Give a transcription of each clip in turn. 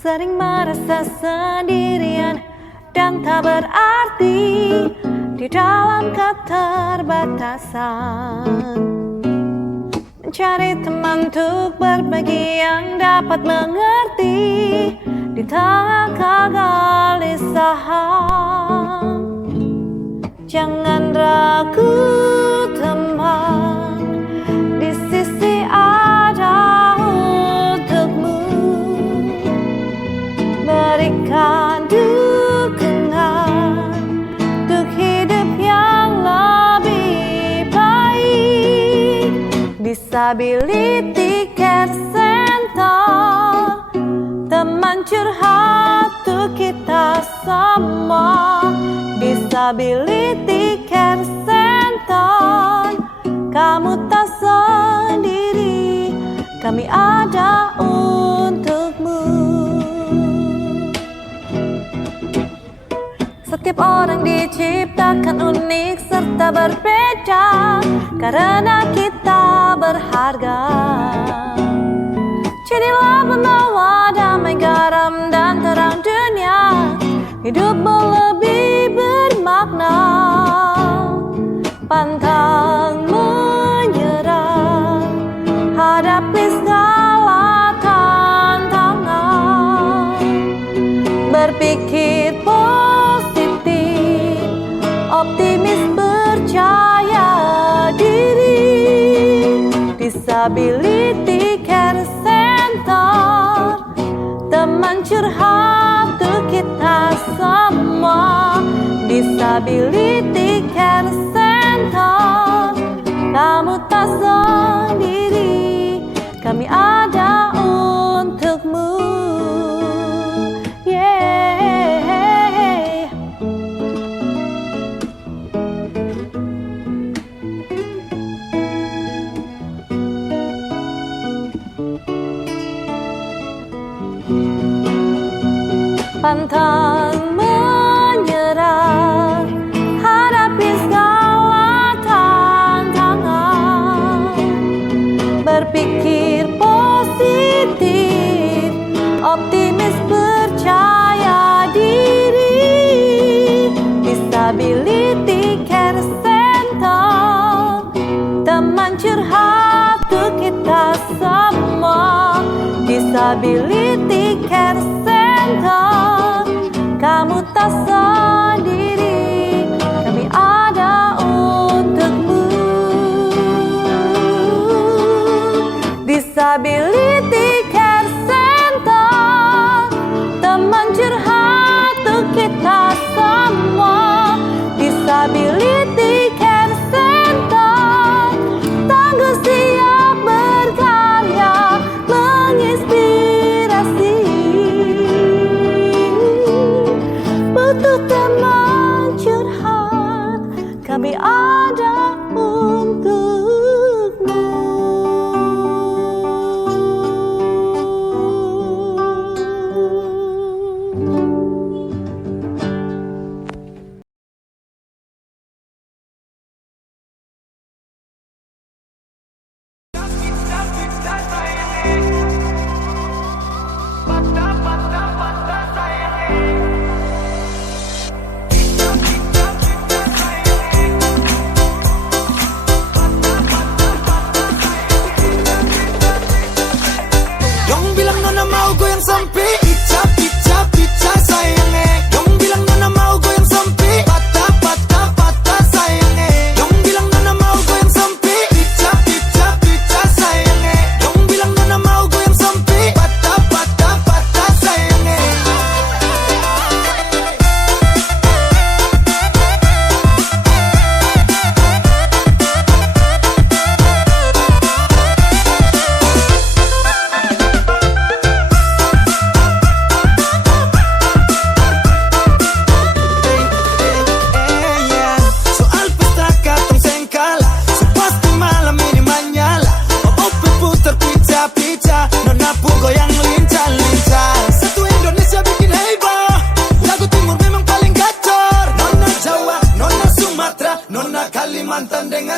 Sering merasa sendirian dan tak berarti di dalam keterbatasan. Mencari teman untuk berbagi yang dapat mengerti di tengah kegelisahan. Jangan ragu teman, di sisi ada untukmu. Berikan dukungan untuk hidup yang lebih baik. Disability Care Center, teman curhat untuk kita semua. Disability Care Center, kamu tak sendiri, kami ada untukmu. Setiap orang diciptakan unik serta berbeda, karena kita berharga. Jadilah pembawa damai, garam dan terang dunia, hidupmu lebih bermakna. Pantang menyerah, hadapi segala tantangan. Berpikir positif, optimis, percaya diri. Disability Care Center, teman curhat untuk kita semua. Disability Care Center, kamu tak sendiri, kami ada untukmu. Yeah. Pantang menyerah, hadapi segala tantangan. Berpikir positif, optimis, percaya diri. Disability Care Center, teman curhat untuk kita semua. Disability Care Center, kamu tak sendiri, kami ada untukmu. Disability Care Center, teman curhat untuk kita semua. Disability Care Center, tangguh siap berkarya, menginspirasi. Butuh teman curhat, kami ada untukmu.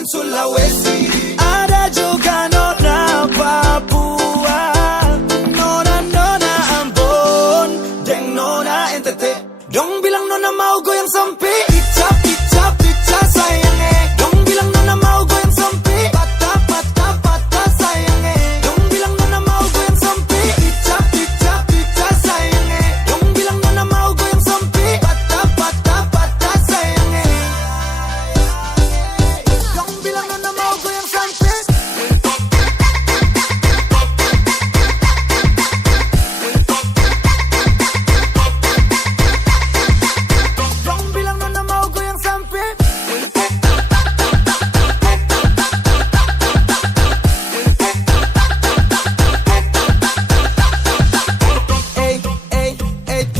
Sulawesi, ada juga Nona Papua, Nona Ambon. nona mau goyang sempit. Icap, icap, icap sayangnya. Dong bilang nona mau goyang sempit. Patah, patah, patah sayangnya. Dong bilang nona mau goyang sempit. Icap, icap, icap sayangnya. Dong bilang nona mau goyang sempit. Patah, patah, patah sayangnya. Dong bilang nona mau goyang sempit. Dong bilang nona mau goyang sempit.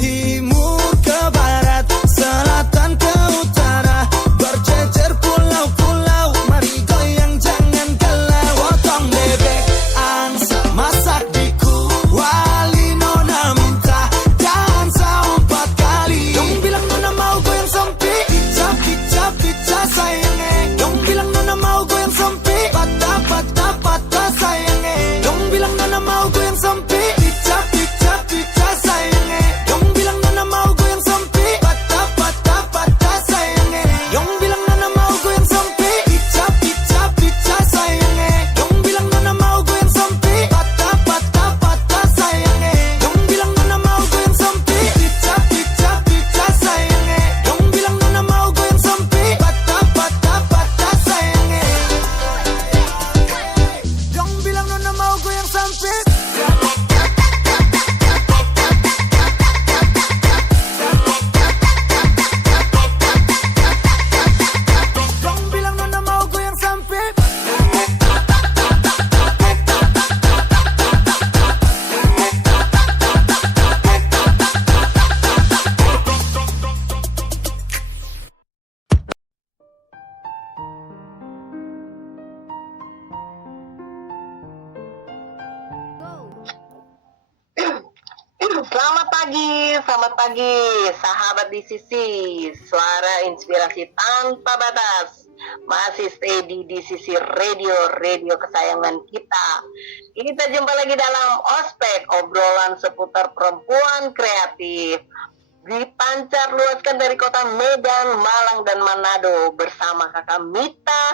Timur ke barat, selatan ke utara, berjejer pulau-pulau, mari goyang jangan galau. Potong bebek, angsa, masak di kuali, nona minta dansa 4 kali. Dong bilang nona mau goyang sempit. Icap, icap, icap sayangnya. Dong bilang nona mau goyang sempit. Patah, patah, patah sayangnya. Dong bilang nona mau goyang sempit. Icap, icap, icap sayangnya. Dong bilang nona mau goyang sempit. Patah, patah, patah sayangnya. Dong bilang nona mau goyang sempit. Icap, icap, icap sayangnya. Dong bilang nona mau goyang sempit. Patah, patah, patah sayangnya. Dong bilang nona mau goyang sempit. Icap, icap, icap sayangnya. Dong bilang nona mau goyang sempit. Patah, patah, patah sayangnya. Dong bilang nona mau goyang sempit. Dong bilang nona mau goyang sempit. Selamat pagi, sahabat di sisi suara inspirasi tanpa batas. Masih stay di sisi radio kesayangan kita. Kita jumpa lagi dalam Ospek, obrolan seputar perempuan kreatif. Dipancar luaskan dari kota Medan, Malang, dan Manado bersama kakak Mita,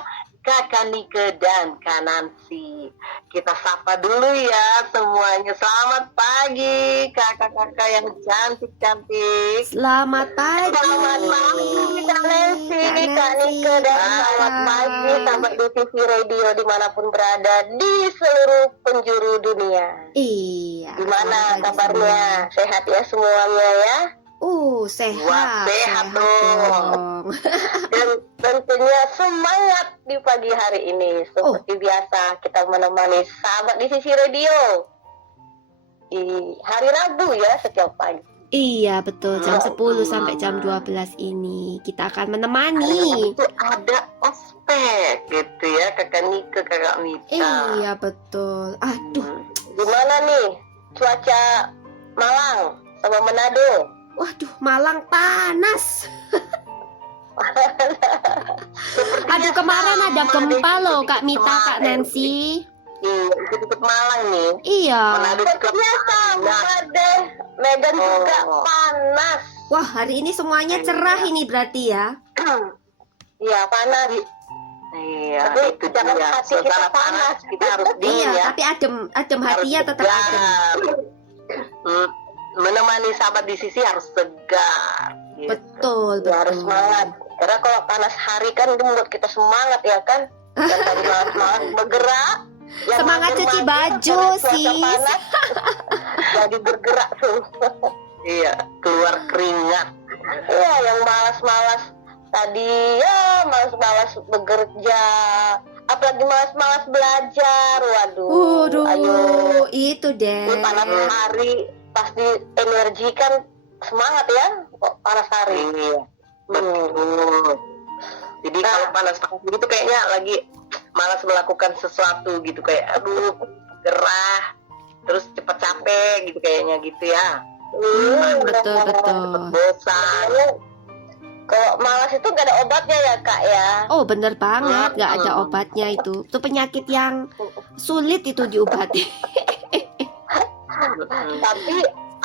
kakak Nike, dan Kak Nancy. Kita sapa dulu ya semuanya. Selamat pagi kakak-kakak yang cantik-cantik. Selamat pagi. Selamat pagi Kak Nancy, Kak Nike, dan selamat pagi sahabat di TV Radio dimanapun berada di seluruh penjuru dunia. Iya. Gimana kabarnya? Sehat ya semuanya ya? Sehat. Wah, sehat dong. dong. Dan tentunya semangat di pagi hari ini. Seperti biasa kita menemani sahabat di sisi radio di hari Rabu ya setiap pagi. Iya betul, jam 10 sampai jam 12 ini kita akan Hari menemani. Rabu itu ada ospek gitu ya, kakak Nike, kakak Mita. Iya betul. Aduh, Gimana nih cuaca Malang sama Manado? waduh, Malang panas. Aduh, kemarin ada gempa loh Kak Mita, Kak Nancy. Iya, ikut Malang nih. Iya. Manado juga panas deh. Medan juga panas. Wah, hari ini semuanya cerah ini berarti ya. Iya, panas. Iya, tapi itu jangan hati kita panas, kita harus dingin Iya, ya. tapi adem hatinya tetap adem. Menemani sahabat di sisi harus segar. Gitu. Betul, Ya, harus betul. semangat. Karena kalau panas hari kan itu membuat kita semangat ya kan. Yang tadi semangat bergerak. Yang Semangat mager cuci mager, baju, karena cuaca sis. panas, jadi bergerak tuh. Iya, keluar keringat. Iya, yang malas-malas tadi ya malas-malas bekerja, apalagi malas-malas belajar. Waduh, ayo. Itu deh. Ini panas hari pasti energi kan semangat ya kok panas hari. Iya. Betul. Jadi kalau panas gitu kayaknya lagi malas melakukan sesuatu gitu, kayak aduh gerah, terus cepet capek gitu kayaknya gitu ya. Betul. Bosan. Kalau malas itu gak ada obatnya ya kak ya. Oh bener banget, nggak ada obatnya itu. Itu penyakit yang sulit itu diobati. Tapi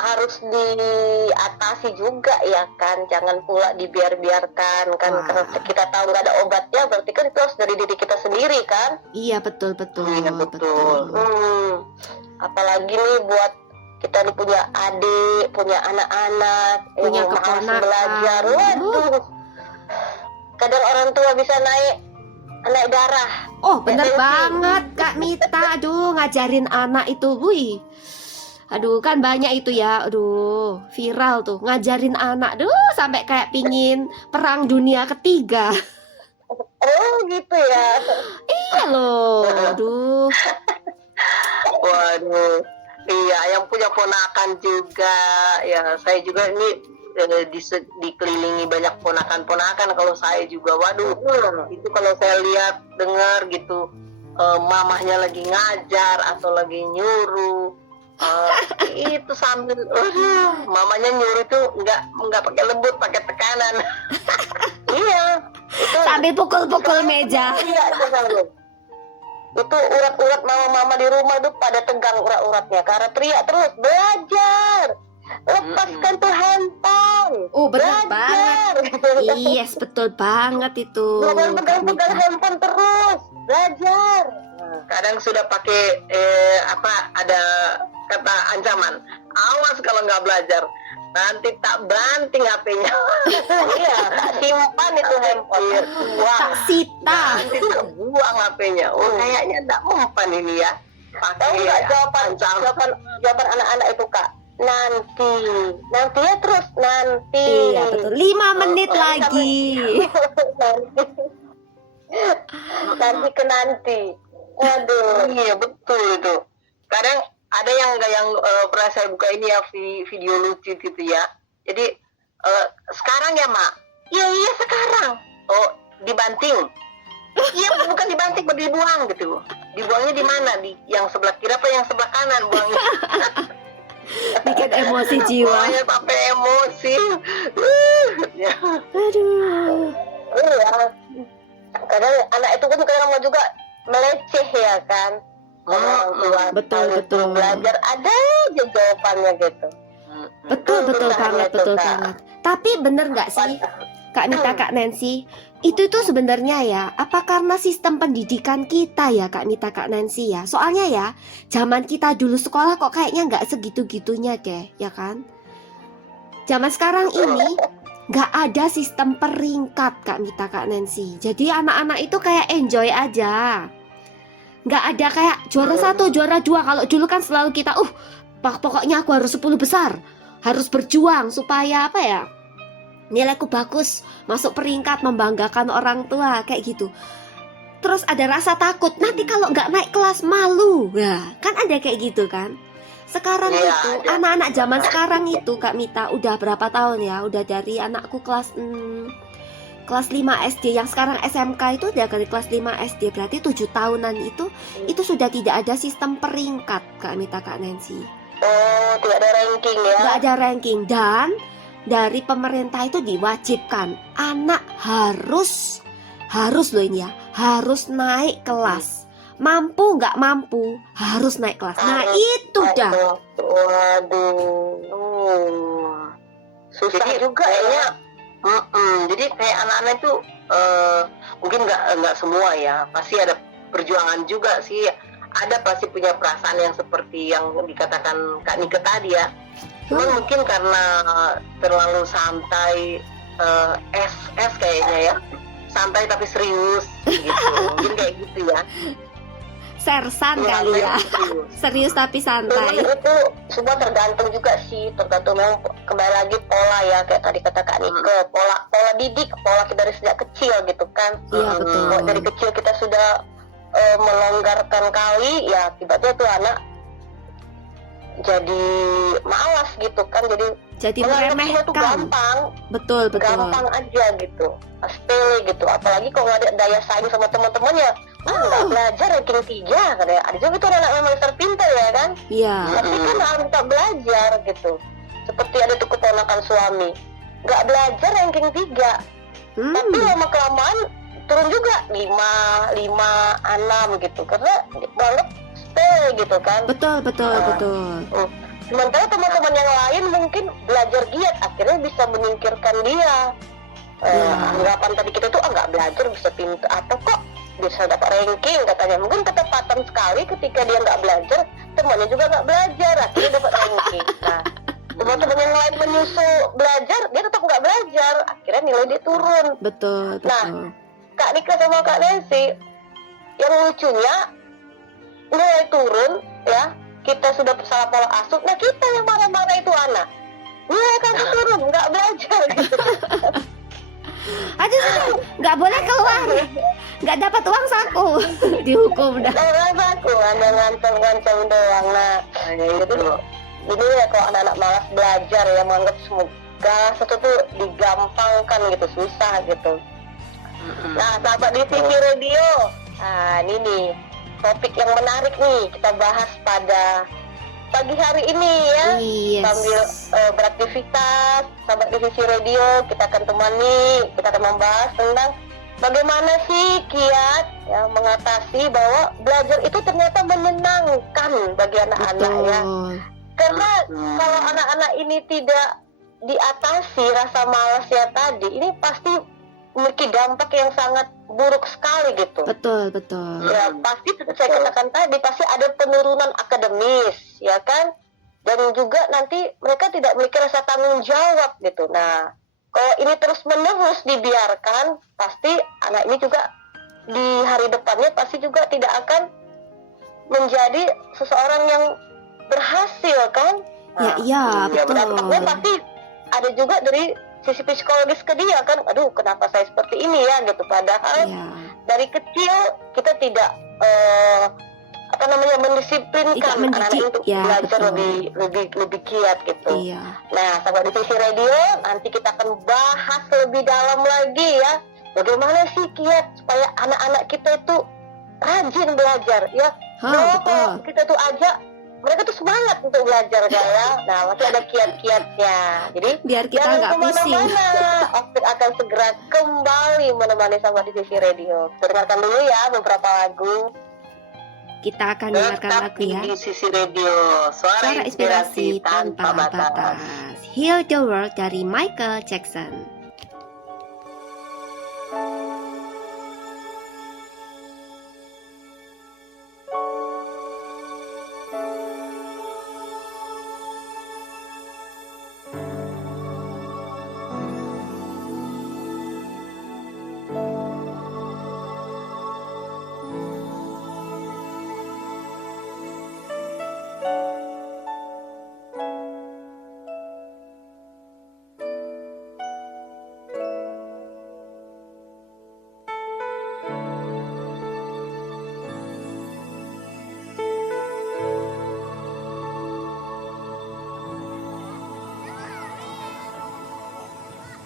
harus diatasi juga ya kan, jangan pula dibiarkan kan. Wah. Karena kita tahu nggak ada obatnya, berarti kan itu harus dari diri kita sendiri kan. Iya, betul betul. Iya betul. Betul. Apalagi nih buat kita nih punya adik, punya anak-anak, Punya yang malas keponakan. belajar. Waduh, kadang orang tua bisa naik darah. Oh, bener Tensi. banget Kak Mita. Aduh, ngajarin anak itu, wih. Aduh, kan banyak itu ya. Aduh, viral tuh. Ngajarin anak, duh, sampai kayak pingin perang dunia ketiga. Oh gitu ya. Iya loh. Aduh. Waduh, iya, yang punya ponakan juga. Ya, saya juga ini dikelilingi banyak ponakan-ponakan. Kalau saya juga, waduh, itu kalau saya lihat, dengar gitu, mamahnya lagi ngajar atau lagi nyuruh, itu sambil, mamanya nyuruh itu nggak pakai lembut, pakai tekanan. Iya, itu. Sambil pukul-pukul meja. Iya, itu selalu. Itu urat-urat mama-mama di rumah tuh pada tegang urat-uratnya karena teriak terus, belajar, lepaskan tuh handphone, Oh, bener belajar. Yes, betul banget itu. Jangan Kak pegang-pegang Mita. handphone terus, belajar. Kadang sudah pakai ada kata ancaman, awas kalau nggak belajar, nanti tak banting HP-nya. Iya, tak simpan itu handphone. Wah, Kak Sita. nanti tak buang HP-nya. Oh, kayaknya tak mempan ini ya. Pakai jawaban anak-anak itu, Kak. Nanti ya terus nanti. Iya, betul. 5 menit Oh, lagi. Nanti ke nanti. Aduh. Iya betul itu. Kadang ada yang pernah saya buka ini ya, video lucu gitu ya. Jadi sekarang ya Mak. Iya sekarang. Oh, dibanting. Iya, bukan dibanting, dibuang gitu. Dibuangnya di mana? Di yang sebelah kiri apa yang sebelah kanan buangnya? Bikin emosi jiwa. Buangnya sampai emosi. Ya. Aduh. Iya. Kadang anak itu kan kadang mau juga meleceh ya kan. Orang tua Betul, kalau betul. belajar ada aja jawabannya gitu. Betul Susahnya itu, Kak. banget. Tapi bener nggak sih, Kak Mita, Kak Nancy? Itu tuh sebenarnya ya, apa karena sistem pendidikan kita ya, Kak Mita, Kak Nancy ya? Soalnya ya, zaman kita dulu sekolah kok kayaknya nggak segitu-gitunya deh, ya kan? Zaman sekarang ini nggak ada sistem peringkat, Kak Mita, Kak Nancy. Jadi anak-anak itu kayak enjoy aja. Nggak ada kayak juara 1, juara 2. Kalau dulu kan selalu kita, pokoknya aku harus 10 besar. Harus berjuang supaya apa ya? Nilaiku bagus, masuk peringkat, membanggakan orang tua, kayak gitu. Terus ada rasa takut, nanti kalau nggak naik kelas malu. Nah, kan ada kayak gitu kan. Sekarang Iya, itu, ada. anak-anak zaman sekarang itu, Kak Mita, udah berapa tahun ya? Udah dari anakku kelas 5 SD, yang sekarang SMK itu udah dari kelas 5 SD, berarti 7 tahunan itu sudah tidak ada sistem peringkat, Kak Mita, Kak Nancy. Oh, tidak ada ranking ya. Nggak ada ranking, dan dari pemerintah itu diwajibkan anak harus loh ini ya, harus naik kelas. Mampu nggak mampu harus naik kelas. Nah itu dah. Waduh. Susah Jadi, juga ya. Jadi kayak anak-anak itu mungkin nggak semua ya, pasti ada perjuangan juga sih. Ada pasti punya perasaan yang seperti yang dikatakan Kak Nike tadi ya. Cuman mungkin karena terlalu santai, es kayaknya ya, santai tapi serius gitu. Mungkin kayak gitu ya. Sersan kali ya. Serius tapi santai. Itu semua tergantung juga sih, tergantung memang kembali lagi pola ya, kayak tadi kata Kak Nike, pola didik, pola kita dari sejak kecil gitu kan. Iya, betul. Kalau dari kecil kita sudah melonggarkan kali, ya tiba-tiba tuh anak jadi malas gitu kan, jadi menganggap tuh meremehkan. gampang, Betul. gampang aja gitu, sepele gitu. Apalagi kalau nggak ada daya saing sama teman-temannya, nggak belajar ranking 3 katanya. Ada juga tuh anak memang terpintar ya kan, Iya. tapi kan harus tak belajar gitu. Seperti ada tuh keponakan suami, nggak belajar ranking 3, tapi lama kelamaan turun juga 5, 6 gitu, karena dianggap sepele gitu kan. Betul. Sementara teman-teman yang lain mungkin belajar giat, akhirnya bisa menyingkirkan dia. Anggapan tadi kita tuh nggak belajar bisa pintar atau kok bisa dapat ranking katanya. Mungkin ketepatan sekali ketika dia nggak belajar, temannya juga nggak belajar, akhirnya dapat ranking. Nah, teman-teman yang lain menyusul belajar, dia tetap nggak belajar, akhirnya nilai dia turun. Betul. Nah, Kak Nika sama Kak Nancy, yang lucunya nilai turun ya, kita sudah salah pola asuh, nah kita yang marah-marah itu anak, nilai kamu turun, nggak belajar gitu. Aduh, nggak boleh keluar, nggak dapat uang saku, dihukum dah. Orang aku ada ngancam-ngancam doang. Nah, gitu. Jadi ya kalau anak-anak malas belajar ya, menganggap segala sesuatu tuh digampangkan gitu, susah gitu. Nah, sahabat di TV Radio, nah ini nih topik yang menarik nih kita bahas pada pagi hari ini ya. Yes. Sambil beraktivitas, sahabat di TV Radio, kita akan temani, kita akan membahas tentang bagaimana sih kiat ya mengatasi bahwa belajar itu ternyata menyenangkan bagi anak-anak ya. Karena kalau anak-anak ini tidak diatasi rasa malasnya tadi, ini pasti memiliki dampak yang sangat buruk sekali gitu. Betul. Ya pasti saya katakan tadi pasti ada penurunan akademis, ya kan? Dan juga nanti mereka tidak memiliki rasa tanggung jawab gitu. Nah, kalau ini terus menerus dibiarkan, pasti anak ini juga di hari depannya pasti juga tidak akan menjadi seseorang yang berhasil kan? Nah, Ya, betul. Dampaknya pasti ada juga dari sisi psikologis ke dia kan, aduh kenapa saya seperti ini ya gitu. Padahal dari kecil kita tidak mendisiplinkan anak-anak untuk belajar lebih giat gitu. Nah, sahabat di TV Radio, nanti kita akan bahas lebih dalam lagi ya, bagaimana sih kiat supaya anak-anak kita itu rajin belajar ya. Kalau kita tuh ajak mereka tuh semangat untuk belajar ya. Nah, masih ada kiat-kiatnya. Jadi biar kita nggak pusing. Optik akan segera kembali menemani sahabat di TV Radio. Kita dengarkan dulu ya beberapa lagu. Kita akan dengarkan lagu ya. Di Sisi Radio, suara inspirasi tanpa batas. Heal the World dari Michael Jackson.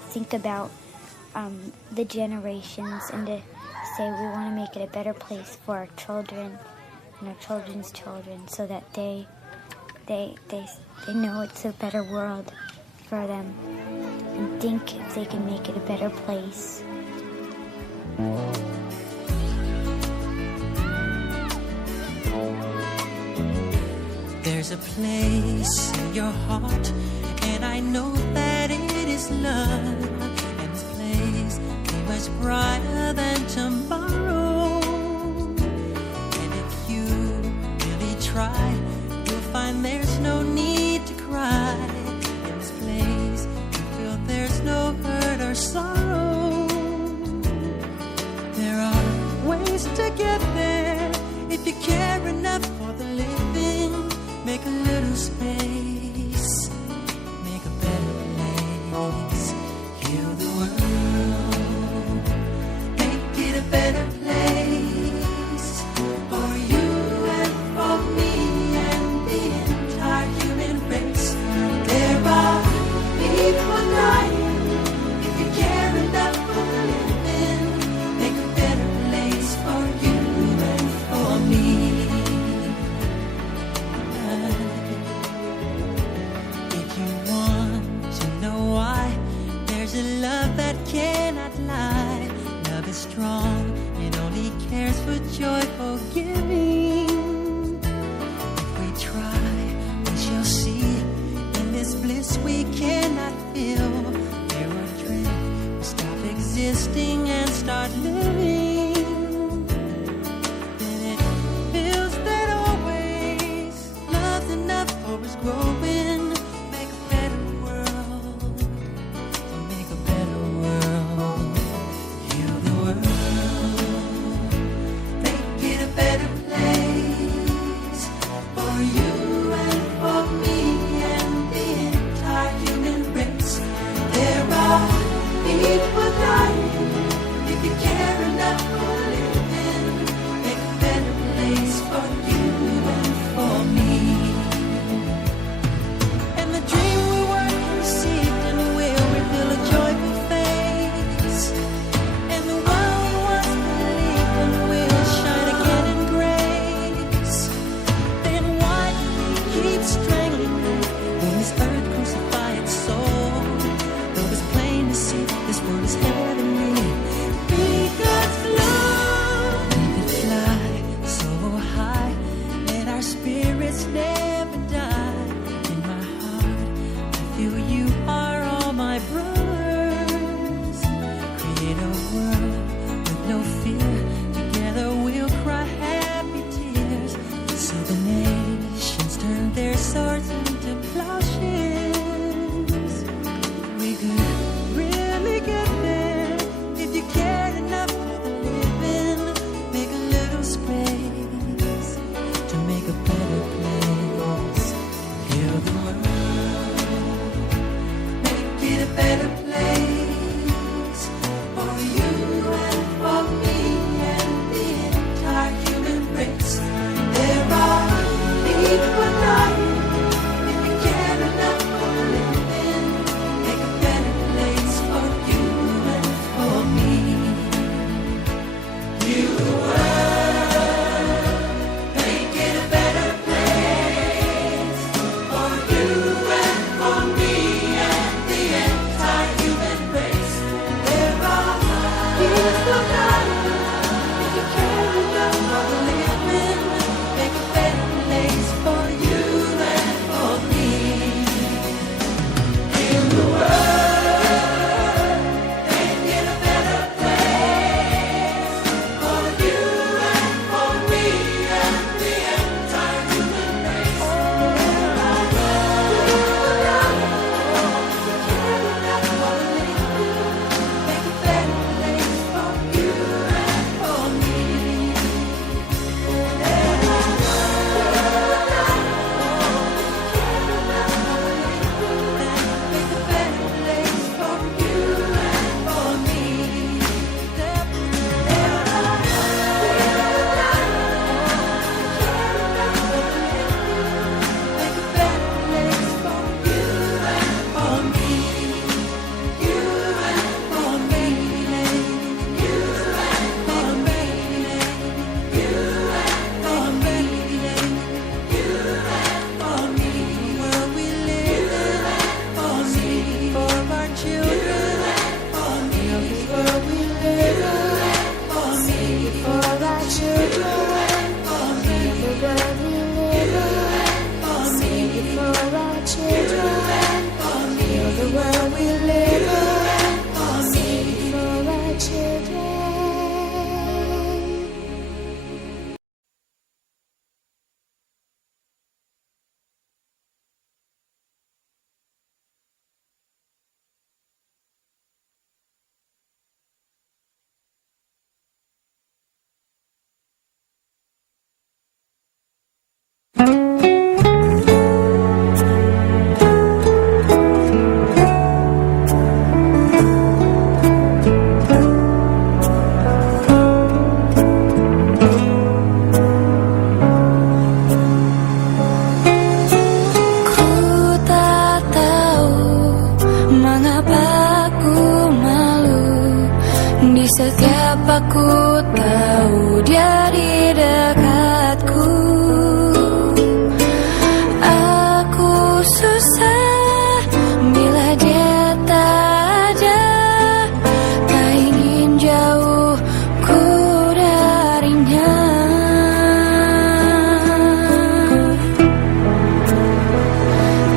Think about the generations and to say we want to make it a better place for our children and our children's children, so that they know it's a better world for them, and think if they can make it a better place. There's a place in your heart, and I know that it is love. And this place is much brighter than tomorrow. And if you really try, you'll find there's no need to cry. In this place, you feel there's no hurt or sorrow. There are ways to get there if you care enough for the living. Make a little space, make a better place. Heal the world, make it a better place for you and for me and the entire human race. There are people dying. If you care enough for the living, make a better place for you and for me. There's a love that cannot lie. Love is strong, it only cares for joyful giving. If we try, we shall see this bliss we cannot feel. There are dreams we stop existing and start living. Then it feels that always love's enough for us growing. Make a better world, make a better world. Heal the world, make it a better place for you and for me and the entire human race. There are people dying. If you care enough for living, make a better place for you and for me. And the dream we weren't received and will reveal a joyful face. And the world we once believed in will shine again in grace. Then why keep strangling me when this earth crucify its soul? Though it's plain to see this world is heavenly. Be God's love. We could fly so high, let our spirits never die. In my heart, I feel you are all my brothers. Create a world with no fear. Together we'll cry happy tears. See the nations turn their swords into plowshares. We could really get there if you cared enough for the living. Make a little space to make a better place. Heal the world, make it a better place for you and for me and the entire human race. There are people dying. If you care enough for living, make a better place for you and for me. Heal the world, make it a better place for you and for me and the entire human race. There are people dying. If you care enough for living, make a better place for you and for me. Heal the world, make it a better place for you and for me and the entire human race. There are people dying. If you care enough for living, make a better place for you and for me. There are people dying. Make a better place for you and for me. There are people dying. Make a better place for you and for me. You and for me. You and for me. You and for me. You and for me. World we live in for me. For our children for me. World we live in for me. For our children for me. The world we live in for me. For our children for me. The world we live in for me. For our children. Ku tak tahu mengapa ku malu di setiap aku tahu dia di dekatku. Aku susah bila dia tak ada, tak ingin jauh ku darinya.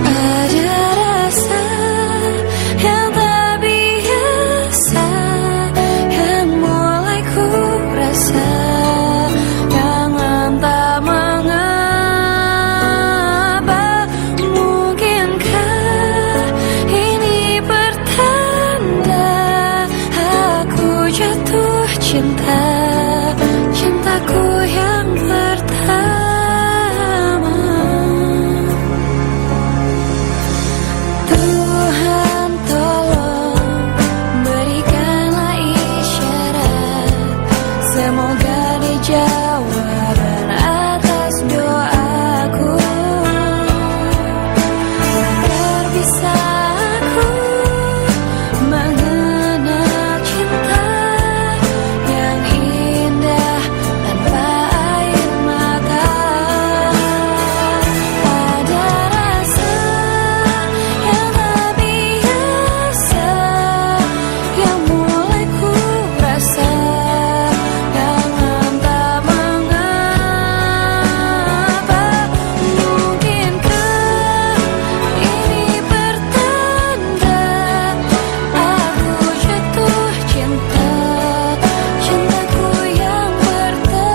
Ada cinta, cintaku yang pertama. Tuhan tolong berikanlah isyarat, semoga jawaban atas doaku. Agar bisa aku mengenal cinta yang indah tanpa air mata. Ada rasa yang tak biasa yang mulai ku rasa, yang entah mengapa. Mungkinkah ini pertanda aku jatuh cinta, cintaku yang ada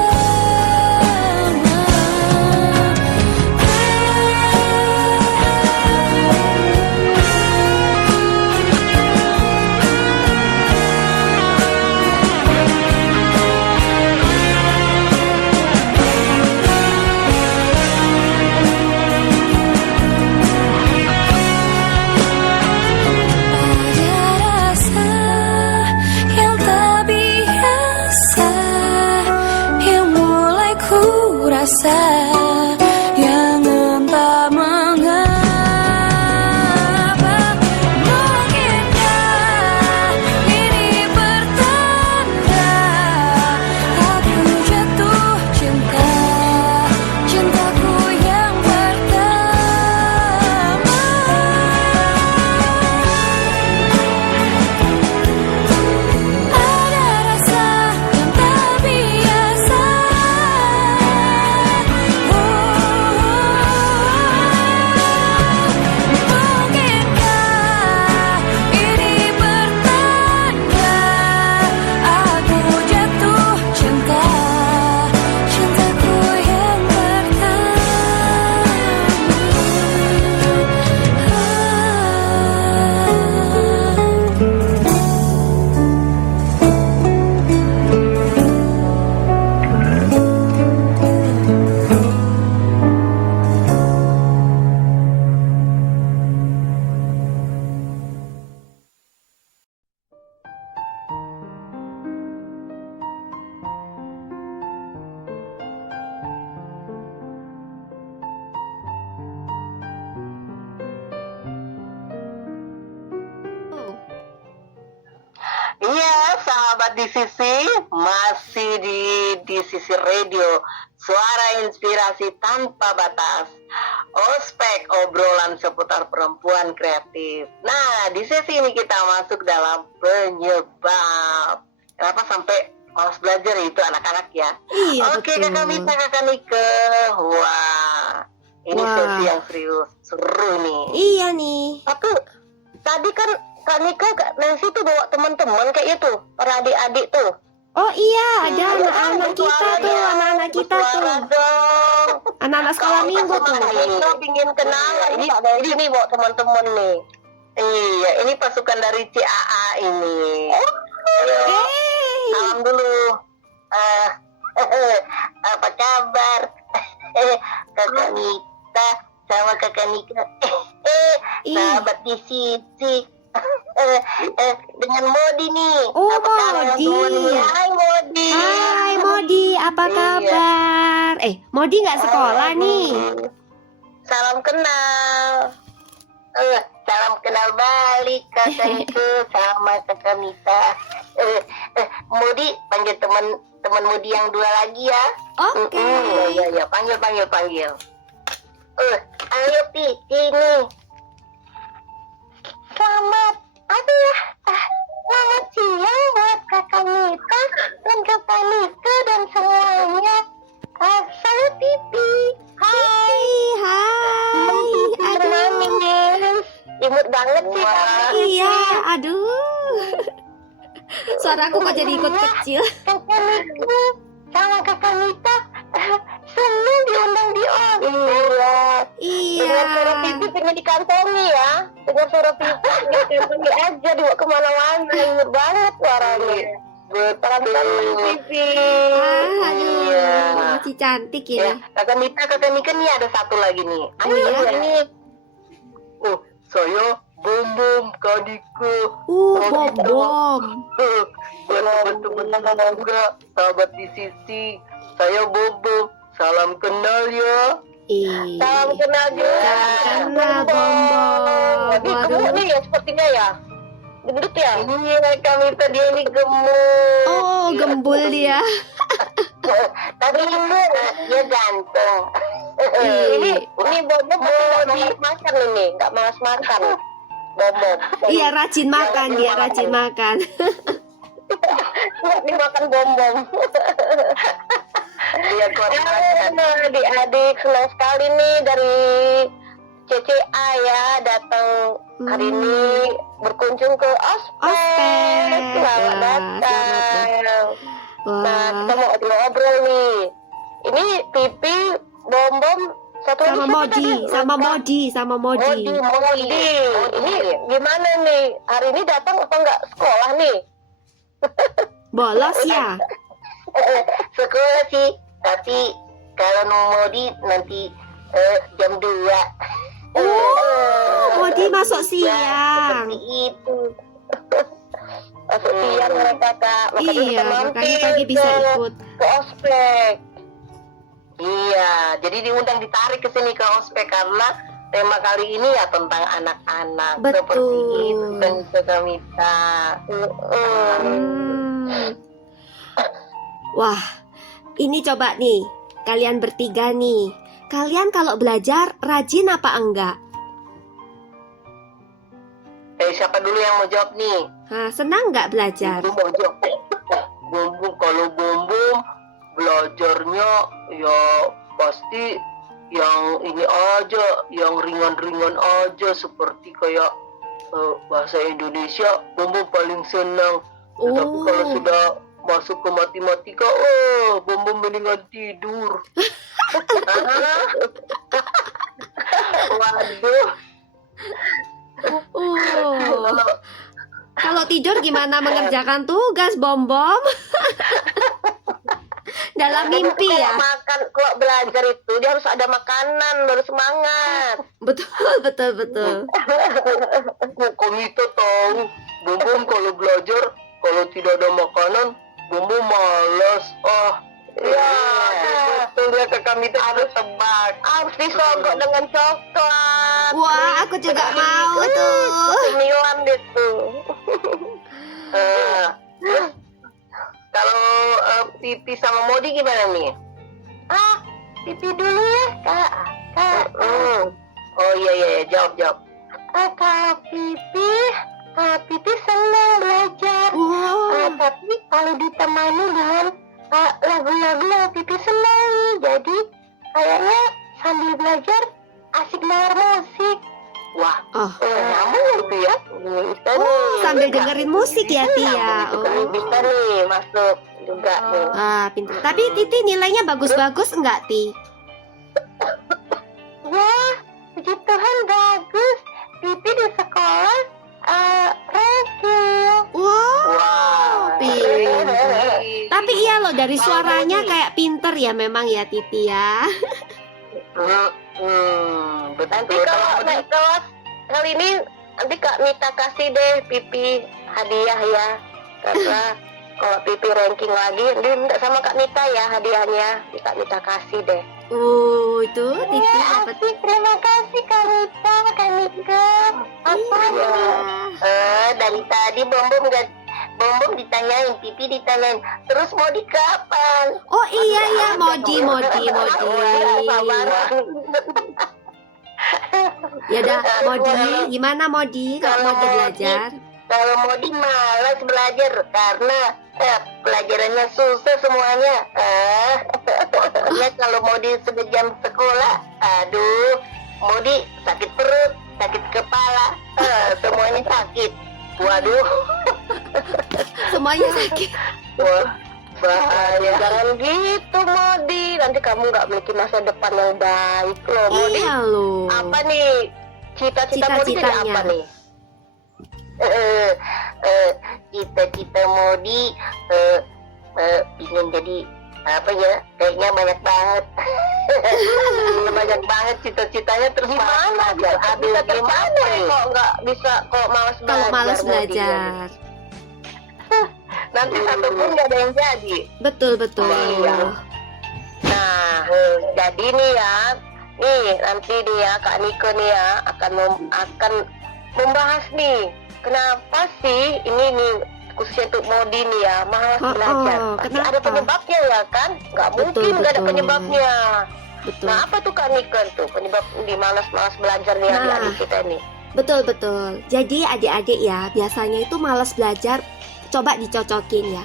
rasa yang tak biasa yang mulai ku rasa, yang entah mengapa. Mungkinkah ini pertanda aku jatuh cinta, cintaku yang pertama. Ada rasa yang tak biasa. Mungkinkah ini pertanda aku jatuh cinta, cintaku yang Iya, sahabat DCC, masih di DCC Radio, suara inspirasi tanpa batas. Ospek, obrolan seputar perempuan kreatif. Nah, di sesi ini kita masuk dalam penyebab. Kenapa sampai malas belajar itu anak-anak ya? Iya, Oke, betul. Kakak Mita, Kakak Nike. Wah, ini Wah. sesi yang serius, seru nih. Iya nih. Tapi tadi kan Kak Nika, Kak Nancy tuh bawa teman-teman kayak itu, para adik-adik tuh. Oh iya, ada Ayo, anak-anak kita bersuara tuh, ya. anak-anak kita Bersuara tuh. dong. Anak-anak sekolah minggu tuh. Kita pingin kenal, ini bawa teman-teman nih. Iya, ini pasukan dari CAA ini. Ayo, Hey. salam dulu. Apa kabar? Kakak Nita sama Kakak Nika. Sahabat di sisi. Dengan Modi nih. Oh, Apa kabar Modi. semuanya? Hai Modi. Hai Modi, apa Iya. kabar? Modi nggak sekolah nih. Salam kenal. Salam kenal balik kakakku sama kakak Mita. Modi panggil teman Modi yang dua lagi ya. Oke. Ya, panggil. Ayo Pi, sini. Selamat siang buat kakak Mita dan kakak Nika dan semuanya. Saya Pipi. Hai. Aduh. Imut banget sih kamu. Iya, aduh. Suaraku kok jadi ikut kecil. Kakak Nika sama kakak Mita senang diundang di OS. Iya. Dengan suara Pipi pengen dikantongi ya. Dengan suara Pipi pengen dikantongi aja, dibawa kemana-mana. Imut banget suaranya. Betul, Pipi. Aduh, Iya. masih cantik Ya, ini. kakak Mika nih ada satu lagi nih. Oh, iya? ini. Oh, saya Bom kadikku. Bom. Betul-betul juga sahabat di sisi. Saya Bom. Salam kenal ya. Salam kenal juga. Salam kenal, Bom. Tapi Waduh. gemuk nih ya sepertinya ya. Gendut ya? Iya, kami tadi ini gemuk. Oh, gembul dia. Tapi dia ganteng. Ini Bom nggak malas makan ini, nggak malas makan. Bom. Iya, rajin makan dia, rajin makan. Nggak dimakan Bom. Iya, adik-adik senang sekali nih dari CCA ya datang hari ini berkunjung ke ospek. Ospek. Selamat Wah, datang. Nah, Wah, kita mau ngobrol nih. Ini Pipi, Bom, satu lagi sama siapa tadi? Modi. Modi. Ini gimana nih? Hari ini datang apa enggak sekolah nih? Bolos ya? Sekolah sih, tapi kalau Modi nanti jam 2. Modi masuk siang. Seperti itu. Masuk siang mereka Kak. Makanya Iya, kita makanya mampir pagi bisa ikut. ke ospek. Iya, jadi diundang ditarik ke sini ke ospek karena tema kali ini ya tentang anak-anak. Betul. Seperti itu Kamita. Wah, ini coba nih, kalian bertiga nih. Kalian kalau belajar rajin apa enggak? Siapa dulu yang mau jawab nih? Hah, senang nggak belajar? Ibu mau jawab. Kalau Bom belajarnya ya pasti yang ini aja, yang ringan-ringan aja seperti kayak bahasa Indonesia. Bom paling senang. Tetapi kalau sudah masuk ke matematika, Bom mendingan tidur. Waduh. Kalau tidur gimana mengerjakan tugas, Bom? Dalam mimpi ya? Kalau belajar itu dia harus ada makanan baru semangat. Betul. Komite tahu, Bom kalau belajar kalau tidak ada makanan, Bom malas. Iya, betul ya kami itu harus tebak. Harus disogok dengan coklat. Wah, aku juga mau tuh. Cemilan itu. Kalau Pipi sama Modi gimana nih? Pipi dulu ya, Kak. Oh iya, jawab. Kalau Pipi senang belajar. Tapi kalau ditemani dengan lagu-lagu yang Pipi senangi, jadi kayaknya sambil belajar asik denger musik. Wah, nyambung tuh ya. Sambil dengerin musik ya, Tia. Bisa nih masuk juga nih. Pintar. Tapi Titi nilainya bagus-bagus enggak, Ti? Ya, puji Tuhan bagus. Pipi di sekolah ranking. Wow, pintar. Tapi iya loh, dari suaranya kayak pinter ya memang ya, Titi ya. Betul. Nanti kalau naik kelas kali ini nanti Kak Mita kasih deh Pipi hadiah ya. Karena kalau Pipi ranking lagi minta sama Kak Mita ya hadiahnya. Kak Mita kasih deh. Itu Titi dapat. Terima kasih Kak Mita, Kak Mika. Apa ya? Dari tadi Bom ditanyain, Pipi ditanyain. Terus mau di kapan? Oh iya, Modi. Ya dah, Modi, gimana Modi kalau Modi belajar? Kalau Modi malas belajar karena pelajarannya susah semuanya. Pokoknya kalau Modi sudah jam sekolah, aduh, Modi sakit perut, sakit kepala, semuanya sakit. Waduh, Semuanya sakit. wah bahaya. Jangan gitu Modi, nanti kamu nggak memiliki masa depan yang baik loh Modi. Iya loh. Apa nih cita-cita Modi jadi Cita-citanya. apa nih? cita-cita Modi ingin jadi apa ya? Kayaknya banyak banget. Banyak banget cita-citanya terus gimana? Bisa tercapai kok nggak bisa kok malas belajar. Kalau malas Modi. belajar. Nanti satu pun nggak ada yang jadi. Betul. Iya. Nah, jadi nih ya, nanti nih ya Kak Niko nih ya akan membahas nih kenapa sih ini nih khususnya untuk Modi nih ya malas belajar. Pasti kenapa? ada penyebabnya ya kan? Nggak Betul, mungkin nggak ada betul. penyebabnya. Betul. Nah apa tuh Kak Niko tuh penyebab di malas belajar nih Nah. adik-adik kita nih? Betul. Jadi adik-adik ya, biasanya itu malas belajar, coba dicocokin ya.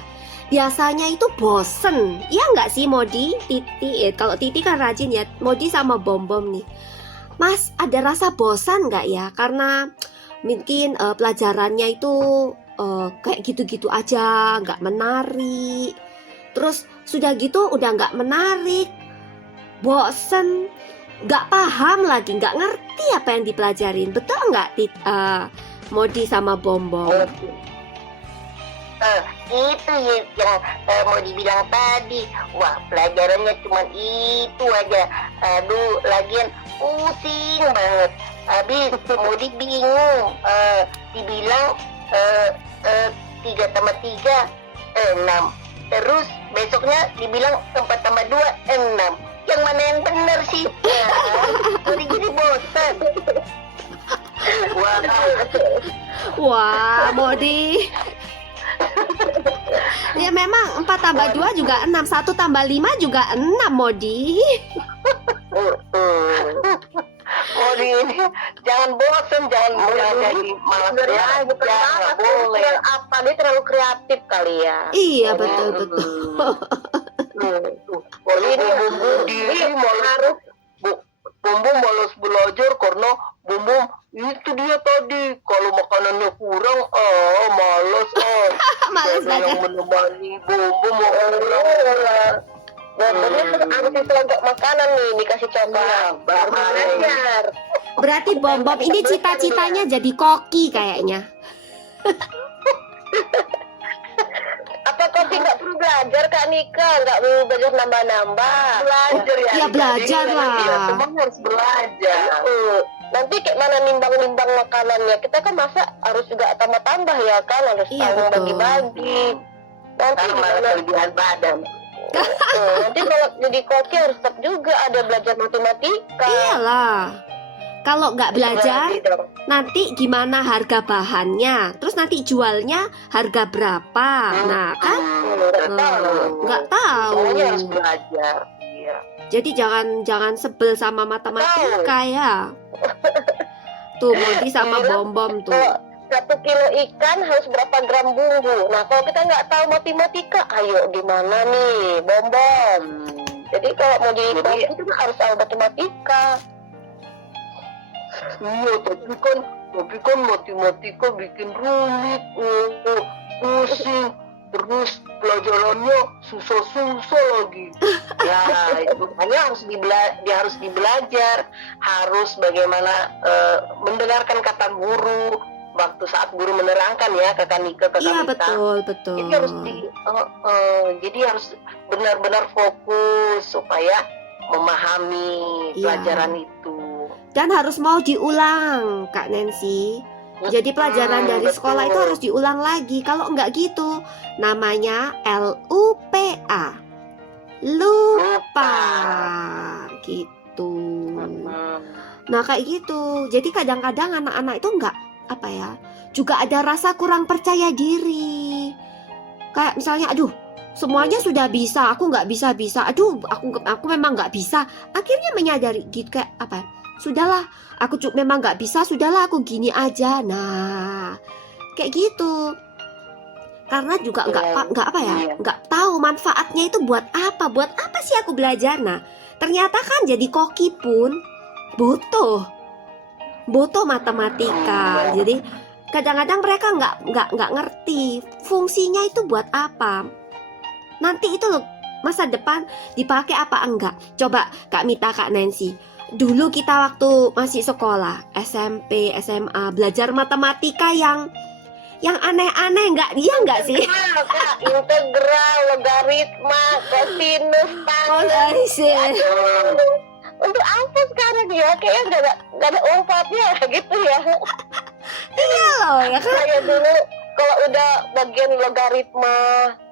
Biasanya itu bosen, iya nggak sih Modi, Titi? Kalau Titi kan rajin ya, Modi sama Bom nih. Mas, ada rasa bosan nggak ya? Karena mungkin pelajarannya itu kayak gitu-gitu aja, nggak menarik. Terus sudah gitu udah nggak menarik, bosen, nggak paham lagi, nggak ngerti apa yang dipelajarin. Betul nggak, Modi sama Bom? Itu yang mau dibilang tadi. Wah pelajarannya cuma itu aja. Aduh lagian pusing banget. Habis mau bingung. Dibilang 3 tambah 3 6. Terus besoknya dibilang 4 tambah 2 6. Yang mana yang benar sih? Jadi bosan. Wah, Modi. Ya memang 4 tambah 2 juga 6, 1 tambah 5 juga 6, Modi. Modi ini jangan bosan, jangan jadi malas belajar, nggak boleh. Apa dia terlalu kreatif kali ya? Iya, betul. Modi ini diri harus Bumbung malas belajar karena Bumbung itu dia tadi kalau makanannya kurang malas Malas ada yang belajar. menemani Bumbung mau orang. Bumbungnya harus diselonggok makanan nih dikasih coklat baru belajar. Berarti Bom ini cita-citanya jadi koki kayaknya. Apa kopi nggak perlu belajar Kak Nika? Nggak perlu belajar nambah-nambah. Belajar ya. Ya, belajar lah. Semua harus belajar. Nanti kayak mana nimbang-nimbang makanannya. Kita kan masa harus juga tambah-tambah ya kan. Harus Iya, tahu betul. bagi-bagi. Nanti malah kelebihan badan. Nanti kalau jadi koki harus tetap juga ada belajar matematika. Iyalah. Kalau nggak belajar, Berarti dong. nanti gimana harga bahannya? Terus nanti jualnya harga berapa? Nah, kan nggak tahu. Semuanya harus belajar. Iya. Jadi jangan sebel sama matematika ya. Tuh Modi sama Bom tuh. Kalau 1 kilo ikan harus berapa gram bumbu. Nah kalau kita nggak tahu matematika, ayo gimana nih Bom. Jadi kalau mau di koki itu harus tahu matematika. Iya, tapi kan matematika bikin rumit, pusing, terus pelajarannya susah-susah lagi. Ya, itu makanya harus dibelajar, harus bagaimana mendengarkan kata guru waktu saat guru menerangkan ya kata Nika, kata Iya, Mita. betul. Jadi harus benar-benar fokus supaya memahami Iya. pelajaran itu. Dan harus mau diulang, Kak Nancy. Jadi pelajaran dari sekolah itu harus diulang lagi. Kalau nggak gitu, namanya LUPA. Lupa. Gitu. Nah, kayak gitu. Jadi kadang-kadang anak-anak itu nggak juga ada rasa kurang percaya diri. Kayak misalnya, aduh, semuanya sudah bisa, aku nggak bisa. Aduh, aku memang nggak bisa. Akhirnya menyadari gitu kayak sudahlah, aku memang nggak bisa, sudahlah aku gini aja. Nah, kayak gitu. Karena juga nggak tahu manfaatnya itu buat apa sih aku belajar. Nah, ternyata kan jadi koki pun butuh matematika. Jadi kadang-kadang mereka nggak ngerti fungsinya itu buat apa. Nanti itu loh masa depan dipakai apa enggak. Coba Kak Mita, Kak Nancy, dulu kita waktu masih sekolah SMP, SMA belajar matematika yang yang aneh-aneh nggak sih? Kak, integral, logaritma, kosinus, Oh, tangen. I see. Untuk apa sekarang ya? Kayaknya nggak ada umpatnya gitu ya. Iya loh ya kan. Kayak dulu kalau udah bagian logaritma,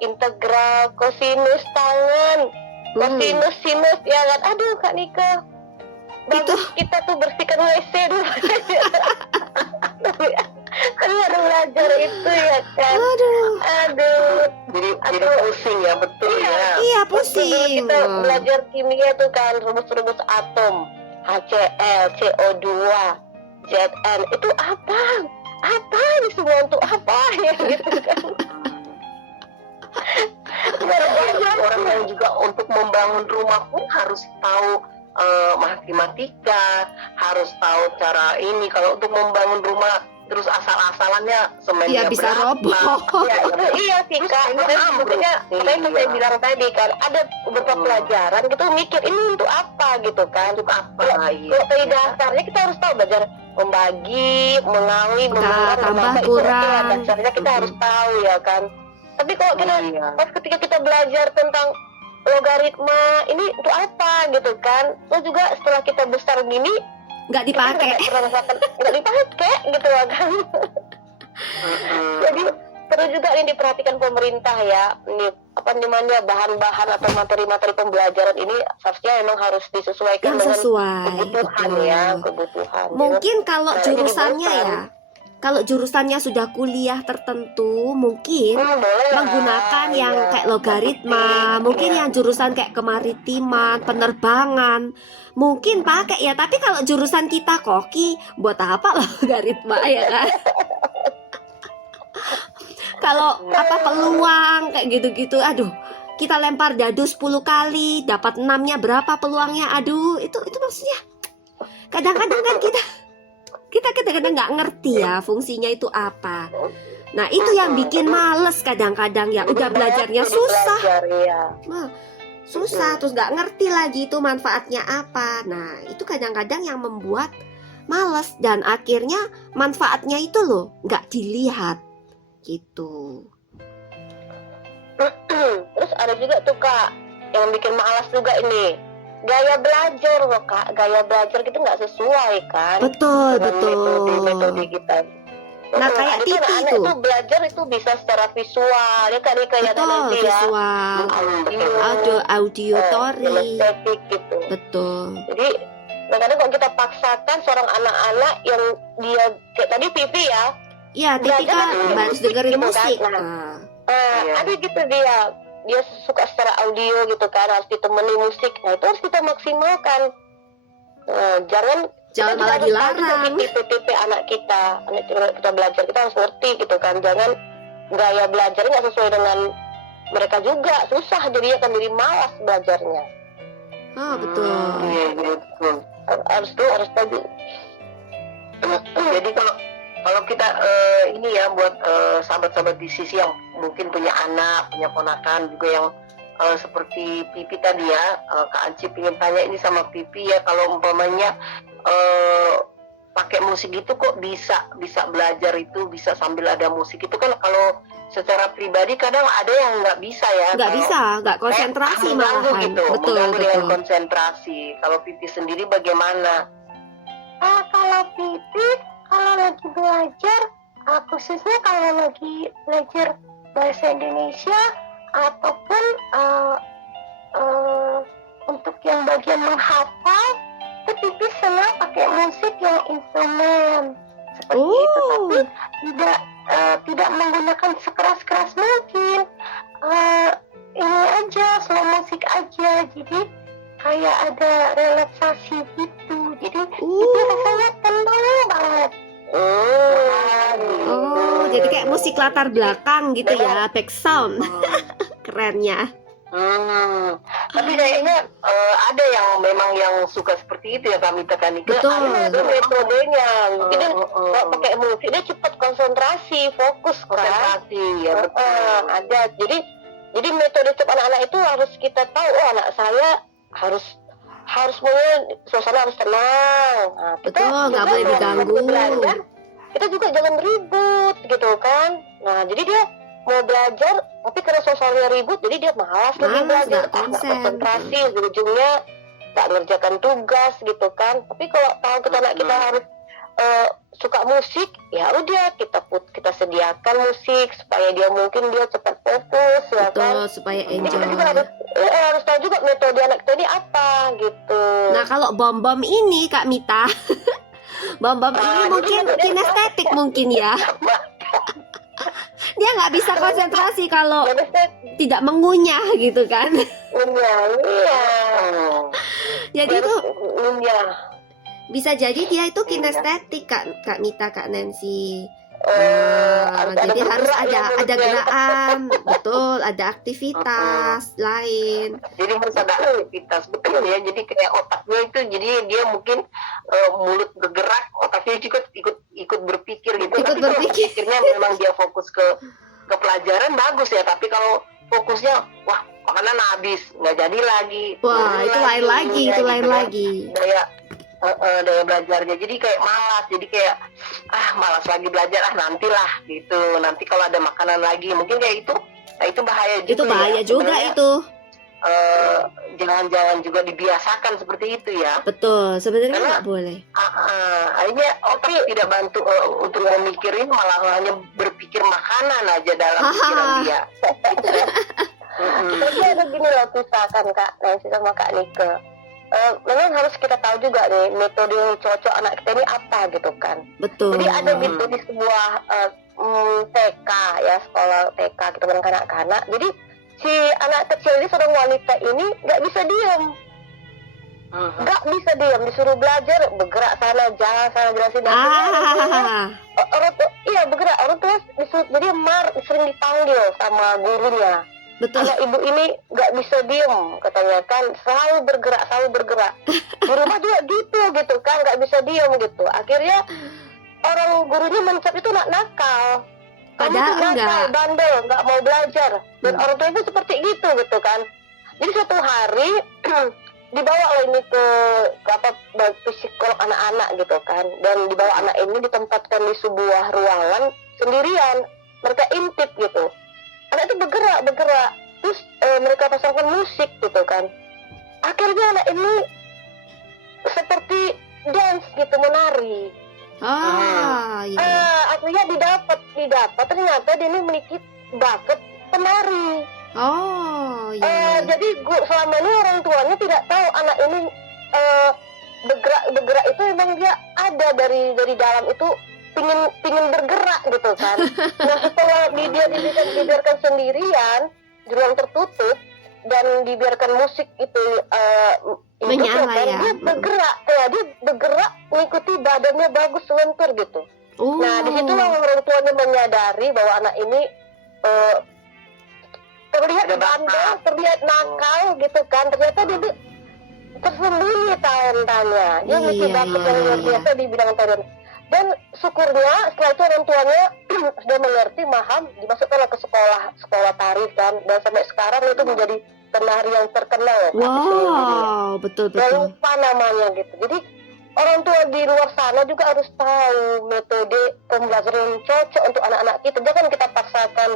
integral, kosinus, tangen, kosinus, sinus, ya kan? Aduh Kak Nika, bagus kita tuh bersihkan WC dulu. Kan baru belajar itu ya kan. Aduh. Jadi pusing ya, betul ya. Iya Dulu pusing. kita belajar kimia tuh kan, rumus-rumus atom, HCl, CO2, Zn, itu apa? Apa ini semua untuk apa ya gitu kan? Orang yang juga untuk membangun rumah pun harus tahu matematika, harus tahu cara ini. Kalau untuk membangun rumah terus asal-asalannya semennya Iya bisa berapa, roboh. Ya itu iya sih Kak, makanya saya bilang tadi kan ada beberapa pelajaran gitu mikir ini untuk apa gitu kan, untuk apa? Kalau dari dasarnya kita harus tahu belajar membagi, mengawin, mengurangi, tambah, menambah, itu kurang. ya, dasarnya kita harus tahu ya kan. Tapi kalau kita pas ketika kita belajar tentang logaritma ini untuk apa gitu kan, terus juga setelah kita besar gini Nggak dipakai. nggak dipakai gitu ya kan. Jadi perlu juga ini diperhatikan pemerintah ya, ini apa namanya bahan-bahan atau materi-materi pembelajaran ini seharusnya memang harus disesuaikan Yang dengan sesuai. kebutuhan betul. ya, kebutuhan. Mungkin kalau Nah, jurusannya ini ya, kalau jurusannya sudah kuliah tertentu, mungkin boleh lah. menggunakan yang Iya. kayak logaritma, mungkin yang jurusan kayak kemaritiman, penerbangan, mungkin pakai ya. Tapi kalau jurusan kita koki, buat apa logaritma ya kan? Kalau apa peluang kayak gitu-gitu, aduh, kita lempar dadu 10 kali, dapat 6-nya berapa peluangnya? Aduh, itu maksudnya kadang-kadang kan kita kadang-kadang nggak ngerti ya fungsinya itu apa. Nah, itu yang bikin males kadang-kadang ya. Udah belajarnya susah. Belajar, ya. Nah, susah terus nggak ngerti lagi itu manfaatnya apa. Nah, itu kadang-kadang yang membuat males dan akhirnya manfaatnya itu loh nggak dilihat gitu. Terus ada juga tuh Kak yang bikin malas juga ini, gaya belajar loh Kak, gaya belajar gitu nggak sesuai kan Betul, dengan metode kita. Nah, kayak Ada kan Titi anak tuh. itu belajar itu bisa secara visual ya kan, kayak Betul, nanti ya visual, audiotori. kinestetik gitu. Betul. Jadi kadang-kadang kalau kita paksakan seorang anak-anak yang dia kayak tadi Pipi ya, Iya, Titi kan harus dengerin Gitu kan. musik. Nah, Iya. ada gitu dia suka secara audio gitu kan, harus ditemani musik. Nah itu harus kita maksimalkan. Jangan Jangan kita malah harus tahu dilarang. juga tipe anak kita belajar, kita harus ngerti gitu kan. Jangan gaya belajarnya nggak sesuai dengan mereka juga, susah jadinya kan, jadi malas belajarnya. Oh, betul. Iya, betul. Harus tahu. Jadi kalau kita ini ya buat sahabat-sahabat di sisi yang mungkin punya anak, punya ponakan juga yang seperti Pipi tadi ya, Kak Anci pengen tanya ini sama Pipi ya, kalau umpamanya pakai musik itu kok bisa belajar itu bisa sambil ada musik itu kan, kalau secara pribadi kadang ada yang nggak bisa ya, Nggak kalau- bisa, nggak konsentrasi mengganggu malahan. gitu, Betul, mengganggu dengan betul. konsentrasi. Kalau Pipi sendiri bagaimana? Kalau Pipi, kalau lagi belajar, khususnya kalau lagi belajar bahasa Indonesia ataupun untuk yang bagian menghafal, itu Pipi senang pakai musik yang instrumen seperti itu, tapi tidak menggunakan sekeras-keras mungkin. Ini aja slow musik aja, jadi kayak ada relaksasi gitu, jadi itu rasanya tenang banget. Oh, jadi kayak musik latar belakang gitu ya, back sound. Kerennya. Tapi kayaknya ada yang memang yang suka seperti itu ya kami tekan. Betul. Ada metodenya. Jadi kalau pakai musik dia cepat konsentrasi, fokus kan. Konsentrasi ya, betul. Ada. Jadi metode setiap anak-anak itu harus kita tahu. Oh, anak saya harus punya suasana harus tenang. Nah, Betul, nggak juga boleh waktu diganggu. belajar, kita juga jangan ribut gitu kan. Nah jadi dia mau belajar tapi karena sosialnya ribut jadi dia malas lagi Malas, belajar, nggak konsen. konsentrasi, ujungnya nggak ngerjakan tugas gitu kan. Tapi kalau tahu kita anak kita harus suka musik, ya udah kita sediakan musik supaya dia mungkin dia cepat fokus ya kan. Betul, supaya Jadi kita juga enjoy. harus tahu juga metode anak kita ini apa gitu. Nah, kalau bom-bom ini Kak Mita, bom-bom ini Nah, mungkin jadi- kinestetik mungkin ya. Dia nggak bisa konsentrasi kalau Jadi saya tidak mengunyah gitu kan. iya. Jadi itu Iya. bisa jadi dia itu kinestetik Kak Mita, Kak Nancy. Jadi harus ada gerakan, betul, ada aktivitas lain. Jadi harus ada aktivitas, betul ya. Jadi kayak otaknya itu, jadi dia mungkin mulut bergerak, otaknya juga ikut berpikir gitu. Ikut Tapi kalau berpikir. pikirnya memang dia fokus ke pelajaran bagus ya. Tapi kalau fokusnya, wah makanan habis, nggak jadi lagi. Wah, itu lain lagi, itu lain gitu ya. lagi. Daya belajarnya jadi kayak malas, jadi kayak malas lagi belajar, nantilah gitu, nanti kalau ada makanan lagi mungkin kayak itu. Nah itu bahaya juga. Itu bahaya juga Sebenarnya, itu. jangan juga dibiasakan seperti itu ya. Betul, sebenarnya Karena- nggak boleh. Akhirnya otak tidak bantu untuk memikirin, malah hanya berpikir makanan aja dalam pikiran dia. Tapi ada gini loh, misalkan Kak Nancy sama Kak Nike, memang harus kita tahu juga nih metode yang cocok anak kita ini apa gitu kan. Betul. Jadi ada gitu di sebuah TK ya, sekolah TK gitu kan kanak-kanak. Jadi si anak kecil ini, seorang wanita ini nggak bisa diam, nggak bisa diam, disuruh belajar bergerak sana jelasin. Orang tua bergerak, orang tua disuruh, jadi sering dipanggil sama gurunya. Betul. Anak ibu ini nggak bisa diem katanya kan, selalu bergerak. Di rumah juga gitu kan, nggak bisa diem gitu. Akhirnya orang gurunya mencap itu nakal. Kamu Padahal tuh nakal, enggak. bandel, nggak mau belajar. Dan orang tua itu seperti gitu kan. Jadi suatu hari dibawa lah ini ke psikolog anak-anak gitu kan. Dan dibawa anak ini ditempatkan di sebuah ruangan sendirian. Mereka intip gitu. Anak itu bergerak, terus mereka pasangkan musik gitu kan. Akhirnya anak ini seperti dance gitu, menari. Iya. Akhirnya didapat. Ternyata dia ini memiliki bakat penari. Iya. Jadi selama ini orang tuanya tidak tahu anak ini bergerak itu memang dia ada dari dalam itu. Pingin bergerak gitu kan. Nah setelah dia dibiarkan sendirian di ruang tertutup dan dibiarkan musik itu Menyala kan, ya. dia bergerak mengikuti, badannya bagus, selentur gitu. Nah disitulah orang tuanya menyadari bahwa anak ini terlihat bandel, terlihat nakal gitu kan. Ternyata dia tersembunyi talentannya. Dia memiliki bakat yang luar biasa di bidang tarian. Dan syukurnya setelah itu orang tuanya sudah mengerti, paham, dimasukkanlah ke sekolah tari kan, dan sampai sekarang itu menjadi penari yang terkenal. Wow, betul. Gak lupa namanya gitu. Jadi orang tua di luar sana juga harus tahu metode pembelajaran yang cocok untuk anak-anak kita. Jangan kita paksakan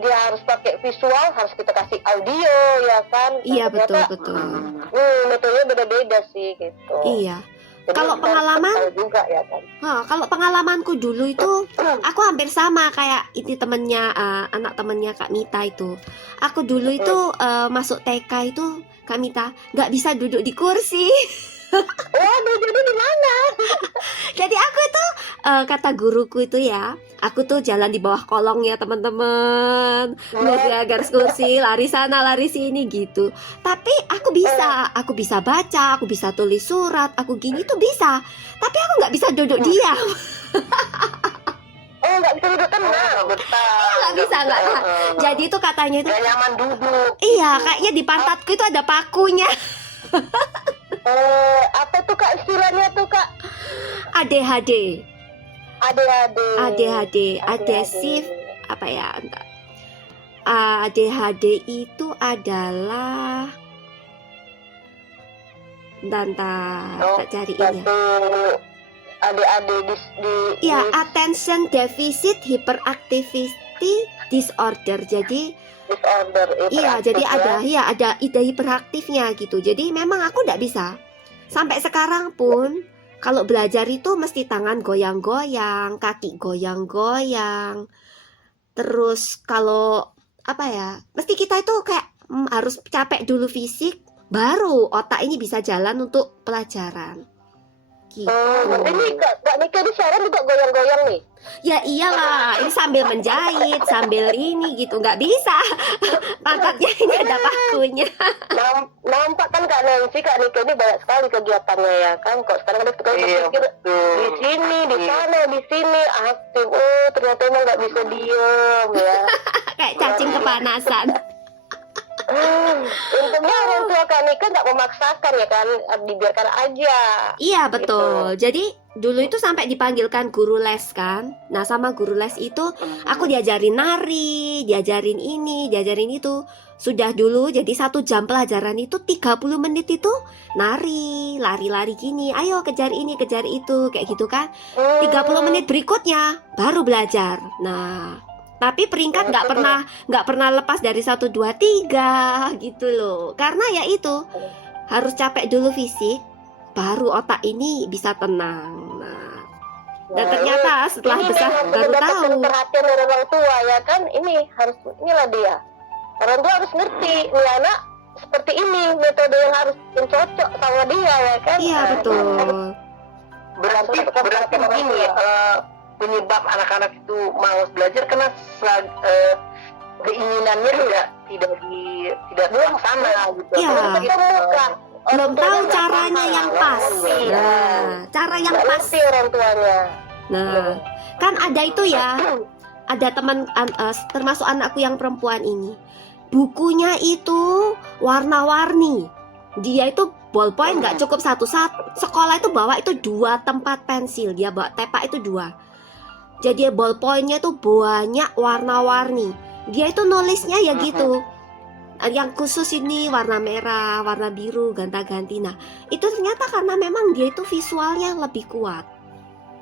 dia harus pakai visual, harus kita kasih audio ya kan. Iya, Ternyata, betul. metodenya beda-beda sih gitu. Iya. Jadi Kalau kita pengalaman- tahu juga ya kan. Kalau pengalamanku dulu itu aku hampir sama kayak ini temennya anak temennya Kak Mita itu. Aku dulu itu masuk TK itu Kak Mita nggak bisa duduk di kursi. Waduh, jadi di mana? Jadi aku itu kata guruku itu ya, aku tuh jalan di bawah kolong ya teman-teman, nggak garis kursi, lari sana lari sini gitu. Tapi aku bisa baca, aku bisa tulis surat, aku gini tuh bisa. Tapi aku nggak bisa duduk diam. Nggak bisa duduk tenang. Nggak bisa. Jadi itu katanya itu, Nggak nyaman duduk. iya kayaknya di pantatku itu ada pakunya. Apa tuh Kak istilahnya tuh Kak? ADHD, ADHD. adesif apa ya? Entar. ADHD itu adalah tak cariin ya. adik-adik di Ya, attention deficit hyperactivity disorder. Jadi disorder iya, hiperaktif jadi ya. ada ide hiperaktifnya gitu. Jadi memang aku nggak bisa. Sampai sekarang pun kalau belajar itu mesti tangan goyang-goyang, kaki goyang-goyang. Terus kalau apa ya, mesti kita itu kayak harus capek dulu fisik, baru otak ini bisa jalan untuk pelajaran. Gitu. Ini Kak Nika di siaran juga goyang-goyang nih. Ya iyalah, ini sambil menjahit, sambil ini gitu, nggak bisa. Pangkatnya ini ada pakunya. Nampak kan Kak Nancy, Kak Nika ini banyak sekali kegiatannya ya kan. Kok sekarang ada tukang berpikir di sini, di sana, di sini aktif. Oh ternyata emang nggak bisa diem ya. Kayak cacing kepanasan. Untungnya orang tua Kak Nika nggak memaksakan ya kan, dibiarkan aja. Iya betul. Jadi dulu itu sampai dipanggilkan guru les kan. Nah sama guru les itu aku diajarin nari, diajarin ini, diajarin itu. Sudah dulu jadi 1 jam pelajaran itu 30 menit itu nari, lari-lari gini. Ayo kejar ini, kejar itu, kayak gitu kan. 30 menit berikutnya baru belajar. Nah, tapi peringkat nggak pernah lepas dari 1, 2, 3 gitu loh. Karena ya itu harus capek dulu fisik, baru otak ini bisa tenang. Nah, dan ternyata setelah ini besar memang baru mendapatkan tahu. perhatian dari orang tua ya kan. Ini harus, inilah dia. Orang tua harus ngerti nih anak seperti ini metode yang harus cocok sama dia ya kan. Iya betul. Berarti Begini ya, penyebab anak-anak itu malas belajar karena keinginannya tidak terlaksana gitu. Iya. belum ketemu kan. Belum Orang tahu tuanya nggak caranya paham. yang pas. Iya. Nah, cara yang Nggak pas. ngerti orang tuanya. Nah, kan ada itu ya. Ada teman termasuk anakku yang perempuan ini. Bukunya itu warna-warni. Dia itu ballpoint nggak cukup satu. Sekolah itu bawa itu 2 tempat pensil. Dia bawa tepak itu 2. Jadi ballpointnya itu banyak warna-warni. Dia itu nulisnya ya gitu. Yang khusus ini warna merah, warna biru, ganta-ganti. Nah, itu ternyata karena memang dia itu visualnya lebih kuat.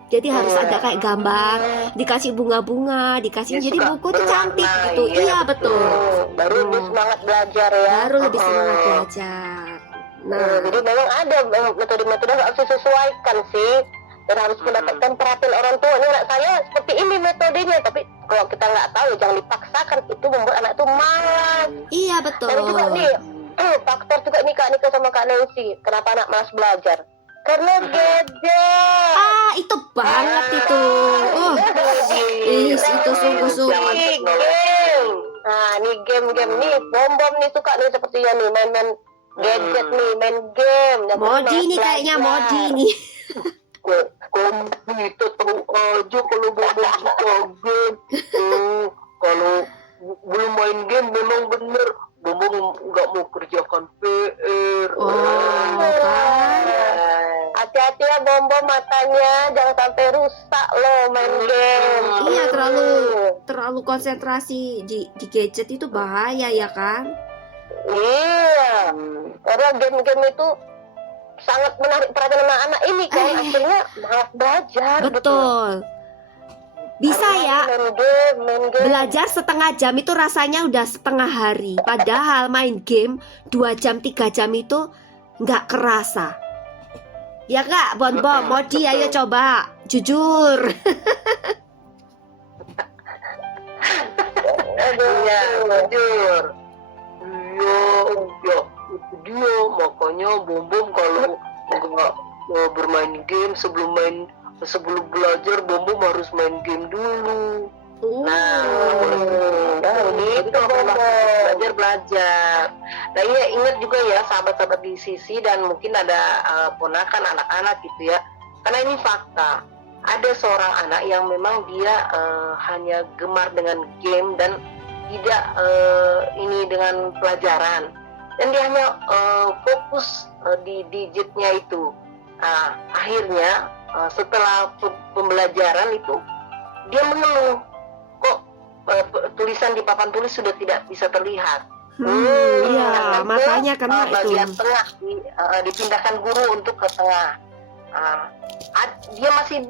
Jadi harus ada kayak gambar, dikasih bunga-bunga, dikasih. Dia Jadi suka buku itu cantik berwarna, gitu. iya, Iya betul. Baru lebih semangat belajar ya. Baru lebih semangat belajar. Nah, Jadi memang ada metode-metode yang harus disesuaikan sih, dan harus mendapatkan perhatian orang tua. Ini anak saya seperti ini metodenya, tapi kalau kita nggak tahu jangan dipaksakan, itu membuat anak itu malas. iya betul. Dan juga nih faktor juga nih Kak Nika sama Kak Nancy, kenapa anak malas belajar? Karena gadget. Ah, itu banget itu. Itu sungguh-sungguh. Nih game. Nah, nih game-game nih, bom-bom nih suka nih sepertinya nih main-main gadget nih, main game. Dan Modi terus nih malas kayaknya belajar. Modi nih. Kamu itu tahu aja kalau Bambang suka game. Kalau belum main game memang bener Bambang nggak mau kerjakan PR. kan. Hati-hati ya bom-bom matanya, jangan sampai rusak loh main game. Iya, terlalu konsentrasi di gadget itu bahaya ya kan? Iya, karena game-game itu sangat menarik perhatian anak-anak ini kan, akhirnya malas belajar. Betul. Bisa ya, Main game. belajar setengah jam itu rasanya udah setengah hari. Padahal main game 2 jam 3 jam itu nggak kerasa. Ya kak, Bon Modi ayo coba jujur. Iya, jujur. Iya, itu dia makanya Bambang kalau nggak bermain game sebelum belajar Bambang harus main game dulu. Itu belajar. Nah iya, ingat juga ya sahabat-sahabat di sisi, dan mungkin ada ponakan anak-anak gitu ya. Karena ini fakta. Ada seorang anak yang memang dia hanya gemar dengan game dan tidak ini dengan pelajaran. Dan dia hanya fokus di digitnya itu. Nah, akhirnya setelah pembelajaran itu dia mengeluh, kok tulisan di papan tulis sudah tidak bisa terlihat. Iya, makanya kena itu. Bagian tengah dipindahkan guru untuk ke tengah. Dia masih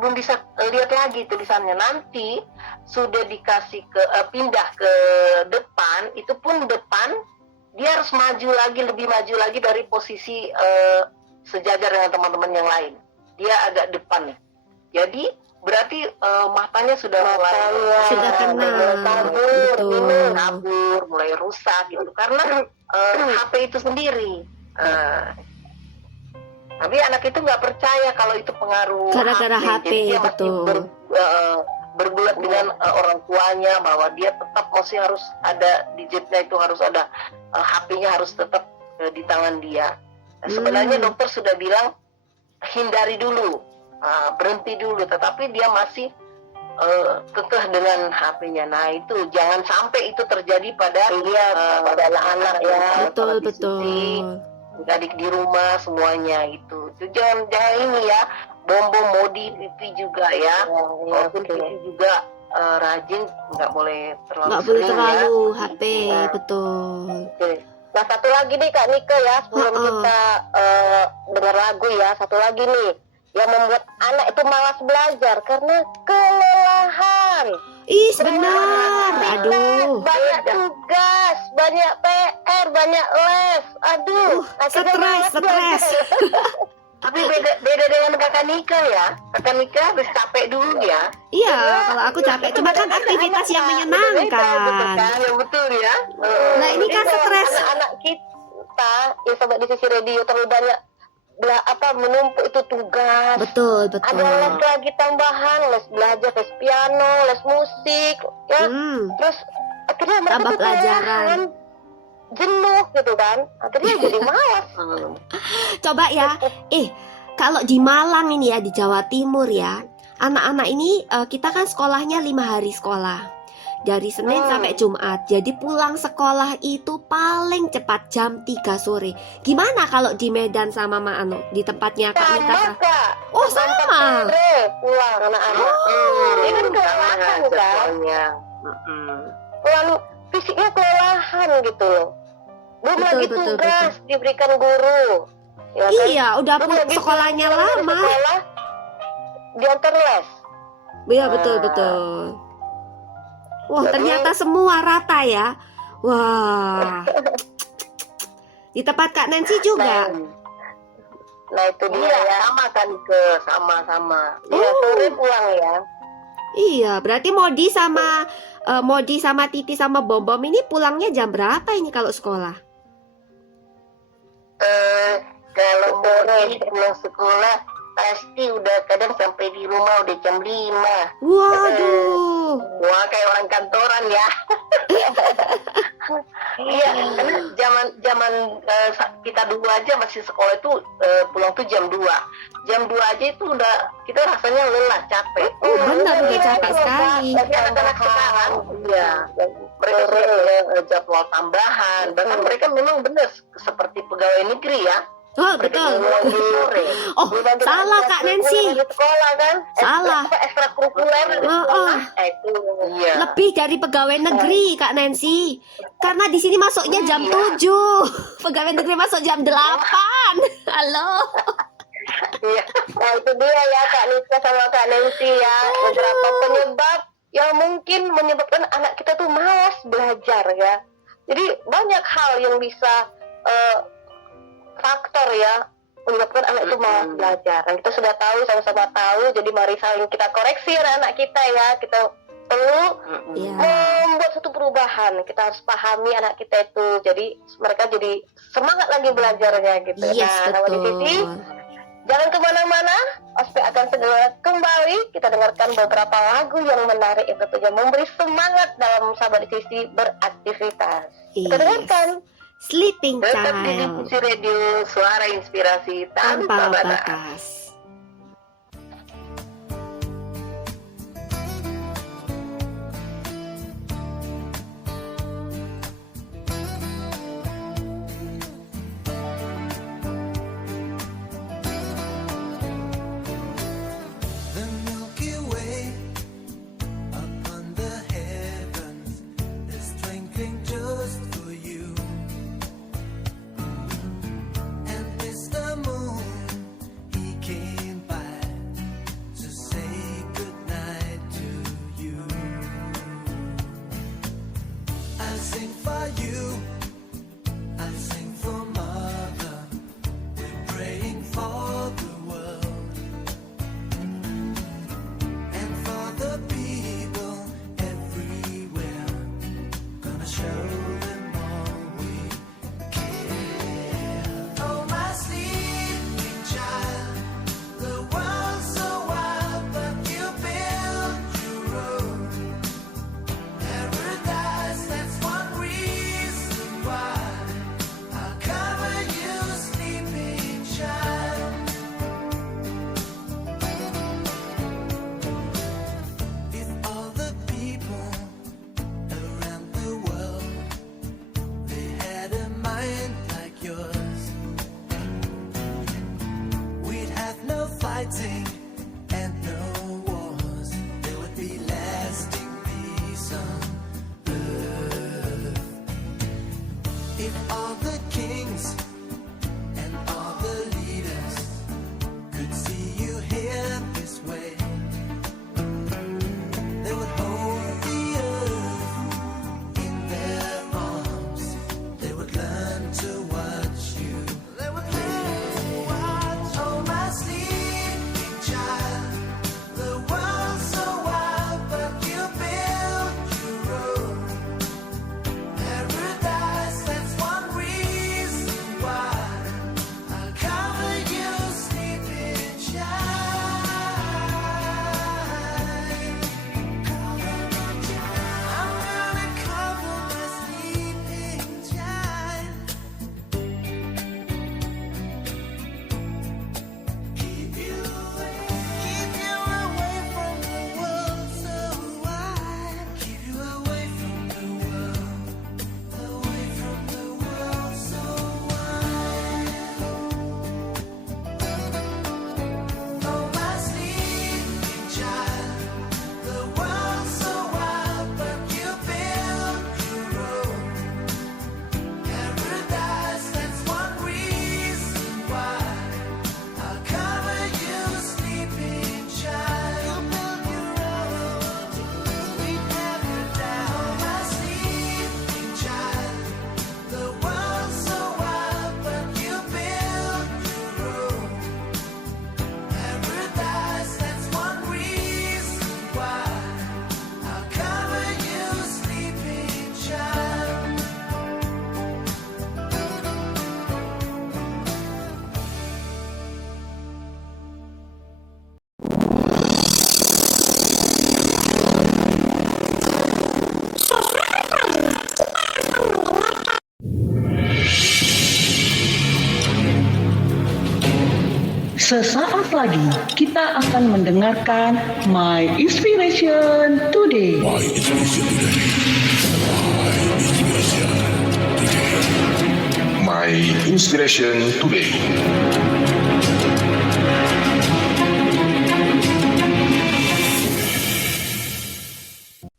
belum bisa lihat lagi tulisannya. Nanti sudah dikasih pindah ke depan, itu pun depan dia harus maju lagi, lebih maju lagi dari posisi sejajar dengan teman-teman yang lain. Dia agak depan nih. Jadi berarti matanya sudah mulai Sudah kena. kabur, mulai rusak gitu karena HP itu sendiri. Tapi anak itu nggak percaya kalau itu pengaruh Gara-gara HP, Jadi dia masih betul. berbuat dengan orang tuanya bahwa dia tetap masih harus ada digitnya, itu harus ada HP-nya harus tetap di tangan dia. Nah, sebenarnya dokter sudah bilang hindari dulu, berhenti dulu, tetapi dia masih kekeh dengan HP-nya. Nah itu jangan sampai itu terjadi pada anak-anak ya. Betul, pada di betul. sisi, adik di rumah semuanya itu jangan ini ya, bom modi pipi juga ya, walaupun pipi juga rajin, nggak boleh terlalu Nggak boleh sering terlalu ya. HP, betul. Oke. Nah satu lagi nih Kak Nika ya, sebelum kita dengar lagu ya, satu lagi nih yang membuat anak itu malas belajar karena kelelahan. Ih, benar. Aduh. Banyak tugas, banyak PR, banyak les. Aduh, akhirnya Stres, malas stres. belajar. Tapi beda dengan Kakak Nika ya. Kakak Nika harus capek dulu ya. Iya, kalau aku capek. Cuma kan aktivitas yang menyenangkan. Ya betul ya. Nah, ini kan stres. Anak-anak kita, ya sobat di sisi radio, terlalu banyak menumpuk itu tugas. Betul, Ada betul. les lagi tambahan, les belajar, les piano, les musik, ya. Terus akhirnya mereka Tambah tuh pelajaran. kelelahan, jenuh gitu kan. Akhirnya jadi malas. Coba ya, kalau di Malang ini ya, di Jawa Timur ya, anak-anak ini kita kan sekolahnya 5 hari sekolah. Dari Senin sampai Jumat. Jadi pulang sekolah itu paling cepat jam 3 sore. Gimana kalau di Medan sama di tempatnya Kak Mita? Sama Kak. Oh, sama. Sore pulang anak-anak. Ini kan kelelahan kan. Lalu fisiknya kelelahan gitu loh. Belum Betul, lagi betul, tugas diberikan guru. Ya kan? Iya, udah Belum lagi sekolahnya pulang dari lama. sekolah, diantar les. Iya, betul, betul. Wah, Jadi- ternyata semua rata ya. Wah. Di tempat Kak Nancy juga. Nah itu dia ya. Sama kan sama-sama. Iya, Oh. sore pulang ya. Iya, berarti Modi sama Titi sama Bom Bom ini pulangnya jam berapa ini kalau sekolah? Kalau sore pulang sekolah pasti udah kadang sampai di rumah udah jam 5. Waduh. Wah, kayak orang kantoran ya. Iya, karena zaman kita dulu aja masih sekolah itu pulang tuh jam 2. Jam 2 aja itu udah kita rasanya lelah, capek. Benar, udah capek sekali. Tapi anak-anak sekarang, iya, mereka punya jadwal tambahan. Bahkan mereka memang benar seperti pegawai negeri ya. Oh, betul. Oh, salah Kak Nancy. Sekolah kan? Salah. Ekstrakurikuler. Itu. Iya. Lebih dari pegawai negeri Kak Nancy. Karena di sini masuknya jam 7. Pegawai negeri masuk jam 8. Halo. Iya. Nah itu dia ya Kak Nika sama Kak Nancy ya. Beberapa penyebab yang mungkin menyebabkan anak kita tuh malas belajar ya. Jadi banyak hal yang bisa faktor ya menyebabkan anak itu malas belajar. Dan kita sudah tahu, sama-sama tahu. Jadi mari saling kita koreksi anak-anak kita ya. Kita perlu membuat satu perubahan. Kita harus pahami anak kita itu. Jadi mereka jadi semangat lagi belajarnya gitu. Yes, nah, sama di sini jangan kemana-mana, Ospek akan segera kembali. Kita dengarkan beberapa lagu yang menarik yang tentunya memberi semangat dalam sahabat di sisi beraktivitas. Kita dengarkan. Sleeping Tetap di Child Divisi Radio, suara inspirasi tanpa tanpa batas. batas. The Milky Way upon the heavens is twinkling just for you. And Mr. Moon, he came sing for you, I sing for mother. We're praying for the world and for the people everywhere. Gonna show them all we care. Oh, my sleeping child, the world's so wild, but you build your own paradise. That's one reason why I'll cover you, sleeping child. If all the people around the world, they had a mind like yours, we'd have no fighting and no wars. There would be lasting peace on earth. If all the kings and all the leaders could see you here this way, they would hold the earth in their arms. They would learn to watch you. They would learn to watch. Oh, my sleeping child, the world's so wild, but you build your own paradise. That's one reason why I'll cover you, sleeping child. I'm gonna cover my sleeping child. Keep you away from the world so wide. Keep you away from the world so wide. Oh, my sleeping child, the world's so wild, but you build your own paradise. That's one reason why I'll cover you, sleeping child. You build your own sweet paradise. Oh, my sleeping child, the world's so wild, but you build your own paradise. That's one reason why I'll cover you, sleeping child. Sesaat lagi kita akan mendengarkan My Inspiration Today. My Inspiration Today.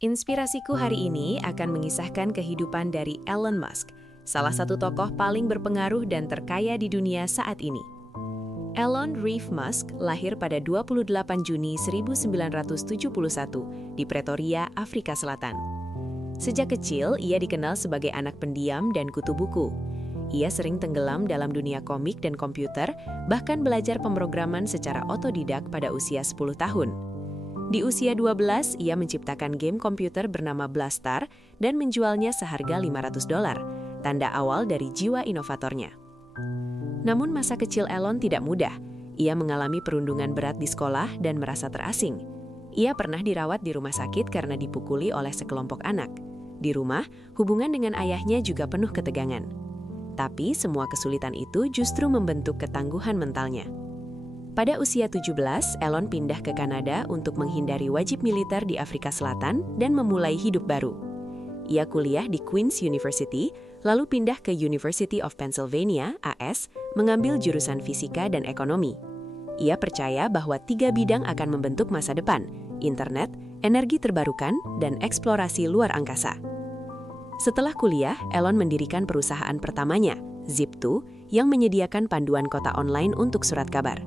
Inspirasiku hari ini akan mengisahkan kehidupan dari Elon Musk, salah satu tokoh paling berpengaruh dan terkaya di dunia saat ini. Elon Reeve Musk lahir pada 28 Juni 1971 di Pretoria, Afrika Selatan. Sejak kecil, ia dikenal sebagai anak pendiam dan kutu buku. Ia sering tenggelam dalam dunia komik dan komputer, bahkan belajar pemrograman secara otodidak pada usia 10 tahun. Di usia 12, ia menciptakan game komputer bernama Blastar dan menjualnya seharga $500, tanda awal dari jiwa inovatornya. Namun masa kecil Elon tidak mudah. Ia mengalami perundungan berat di sekolah dan merasa terasing. Ia pernah dirawat di rumah sakit karena dipukuli oleh sekelompok anak. Di rumah, hubungan dengan ayahnya juga penuh ketegangan. Tapi semua kesulitan itu justru membentuk ketangguhan mentalnya. Pada usia 17, Elon pindah ke Kanada untuk menghindari wajib militer di Afrika Selatan dan memulai hidup baru. Ia kuliah di Queen's University, lalu pindah ke University of Pennsylvania, AS, mengambil jurusan fisika dan ekonomi. Ia percaya bahwa 3 bidang akan membentuk masa depan: internet, energi terbarukan, dan eksplorasi luar angkasa. Setelah kuliah, Elon mendirikan perusahaan pertamanya, Zip2, yang menyediakan panduan kota online untuk surat kabar.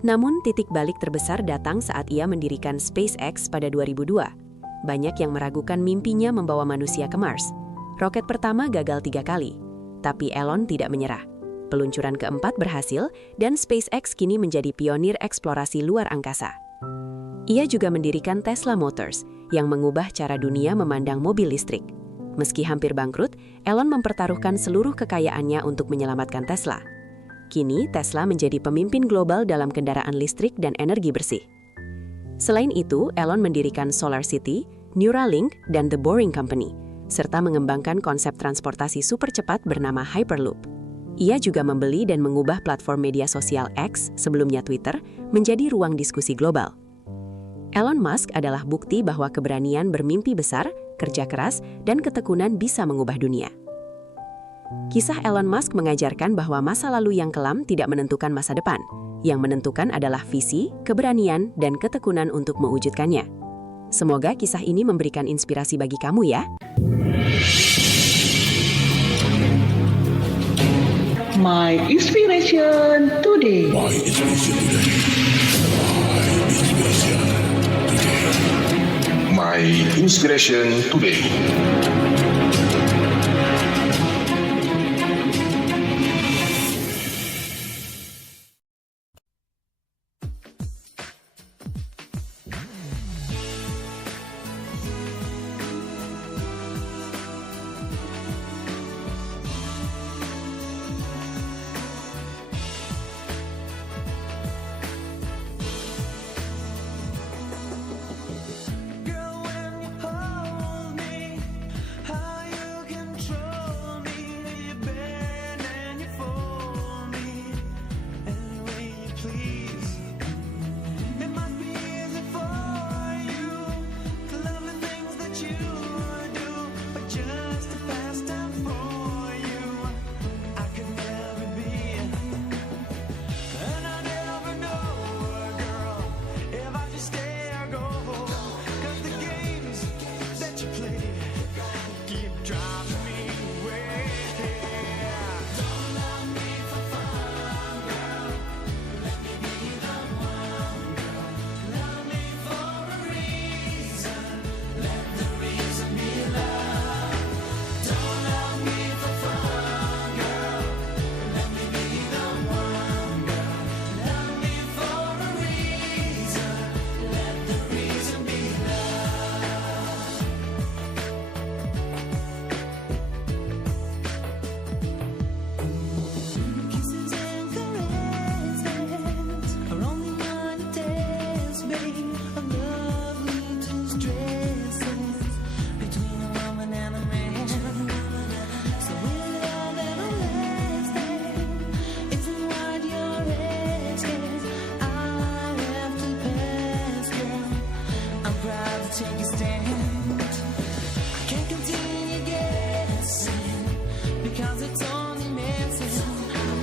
Namun, titik balik terbesar datang saat ia mendirikan SpaceX pada 2002. Banyak yang meragukan mimpinya membawa manusia ke Mars. Roket pertama gagal 3 kali, tapi Elon tidak menyerah. Peluncuran keempat berhasil dan SpaceX kini menjadi pionir eksplorasi luar angkasa. Ia juga mendirikan Tesla Motors yang mengubah cara dunia memandang mobil listrik. Meski hampir bangkrut, Elon mempertaruhkan seluruh kekayaannya untuk menyelamatkan Tesla. Kini, Tesla menjadi pemimpin global dalam kendaraan listrik dan energi bersih. Selain itu, Elon mendirikan Solar City, Neuralink, dan The Boring Company, serta mengembangkan konsep transportasi super cepat bernama Hyperloop. Ia juga membeli dan mengubah platform media sosial X, sebelumnya Twitter, menjadi ruang diskusi global. Elon Musk adalah bukti bahwa keberanian bermimpi besar, kerja keras, dan ketekunan bisa mengubah dunia. Kisah Elon Musk mengajarkan bahwa masa lalu yang kelam tidak menentukan masa depan. Yang menentukan adalah visi, keberanian, dan ketekunan untuk mewujudkannya. Semoga kisah ini memberikan inspirasi bagi kamu ya. My Inspiration Today. My Inspiration Today. Girl, when you hold me, how you control me, you bend and you fold me any way you please. It must be easy for you to love the things that you do, but just to pass time for you, I could never be. And I never know, girl, if I should stay or go. 'Cause the games that you play keep driving me away. Don't love me for fun, girl. Let me be the one, girl. Love me for a reason. Let the reason be love. Don't love me for fun, girl. Let me be the one, girl. Love me for a reason. Let the reason be love. Kisses and caresses are only one taste, babe, of love leads to stresses between a woman and a man. So with love everlasting isn't what you're asking. I have to pass, girl. I'm proud to take a stand. I can't continue guessing because it's only messing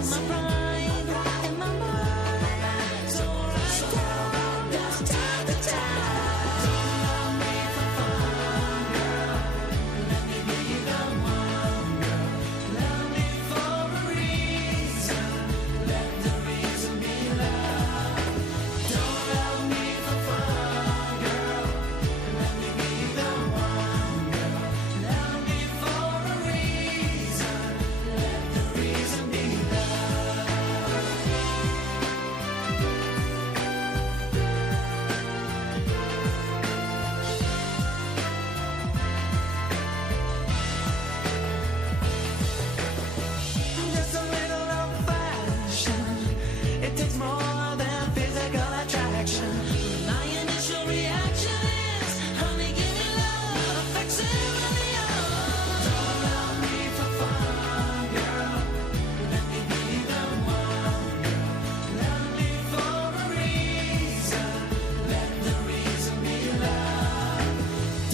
my pride and my mind. So right down, just time to time. Don't love me for fun, girl. Let me be the one, girl. Love me for a reason. Let the reason be love. Don't love me for fun, girl. Let me be the one, girl. Love me for a reason. Let the reason be love. Just a little old fashioned. It takes more than physical attraction. My initial reaction is, honey, give me love, affection, really on. Don't love me for fun, girl. Let me be the one, girl. Love me for a reason. Let the reason be love.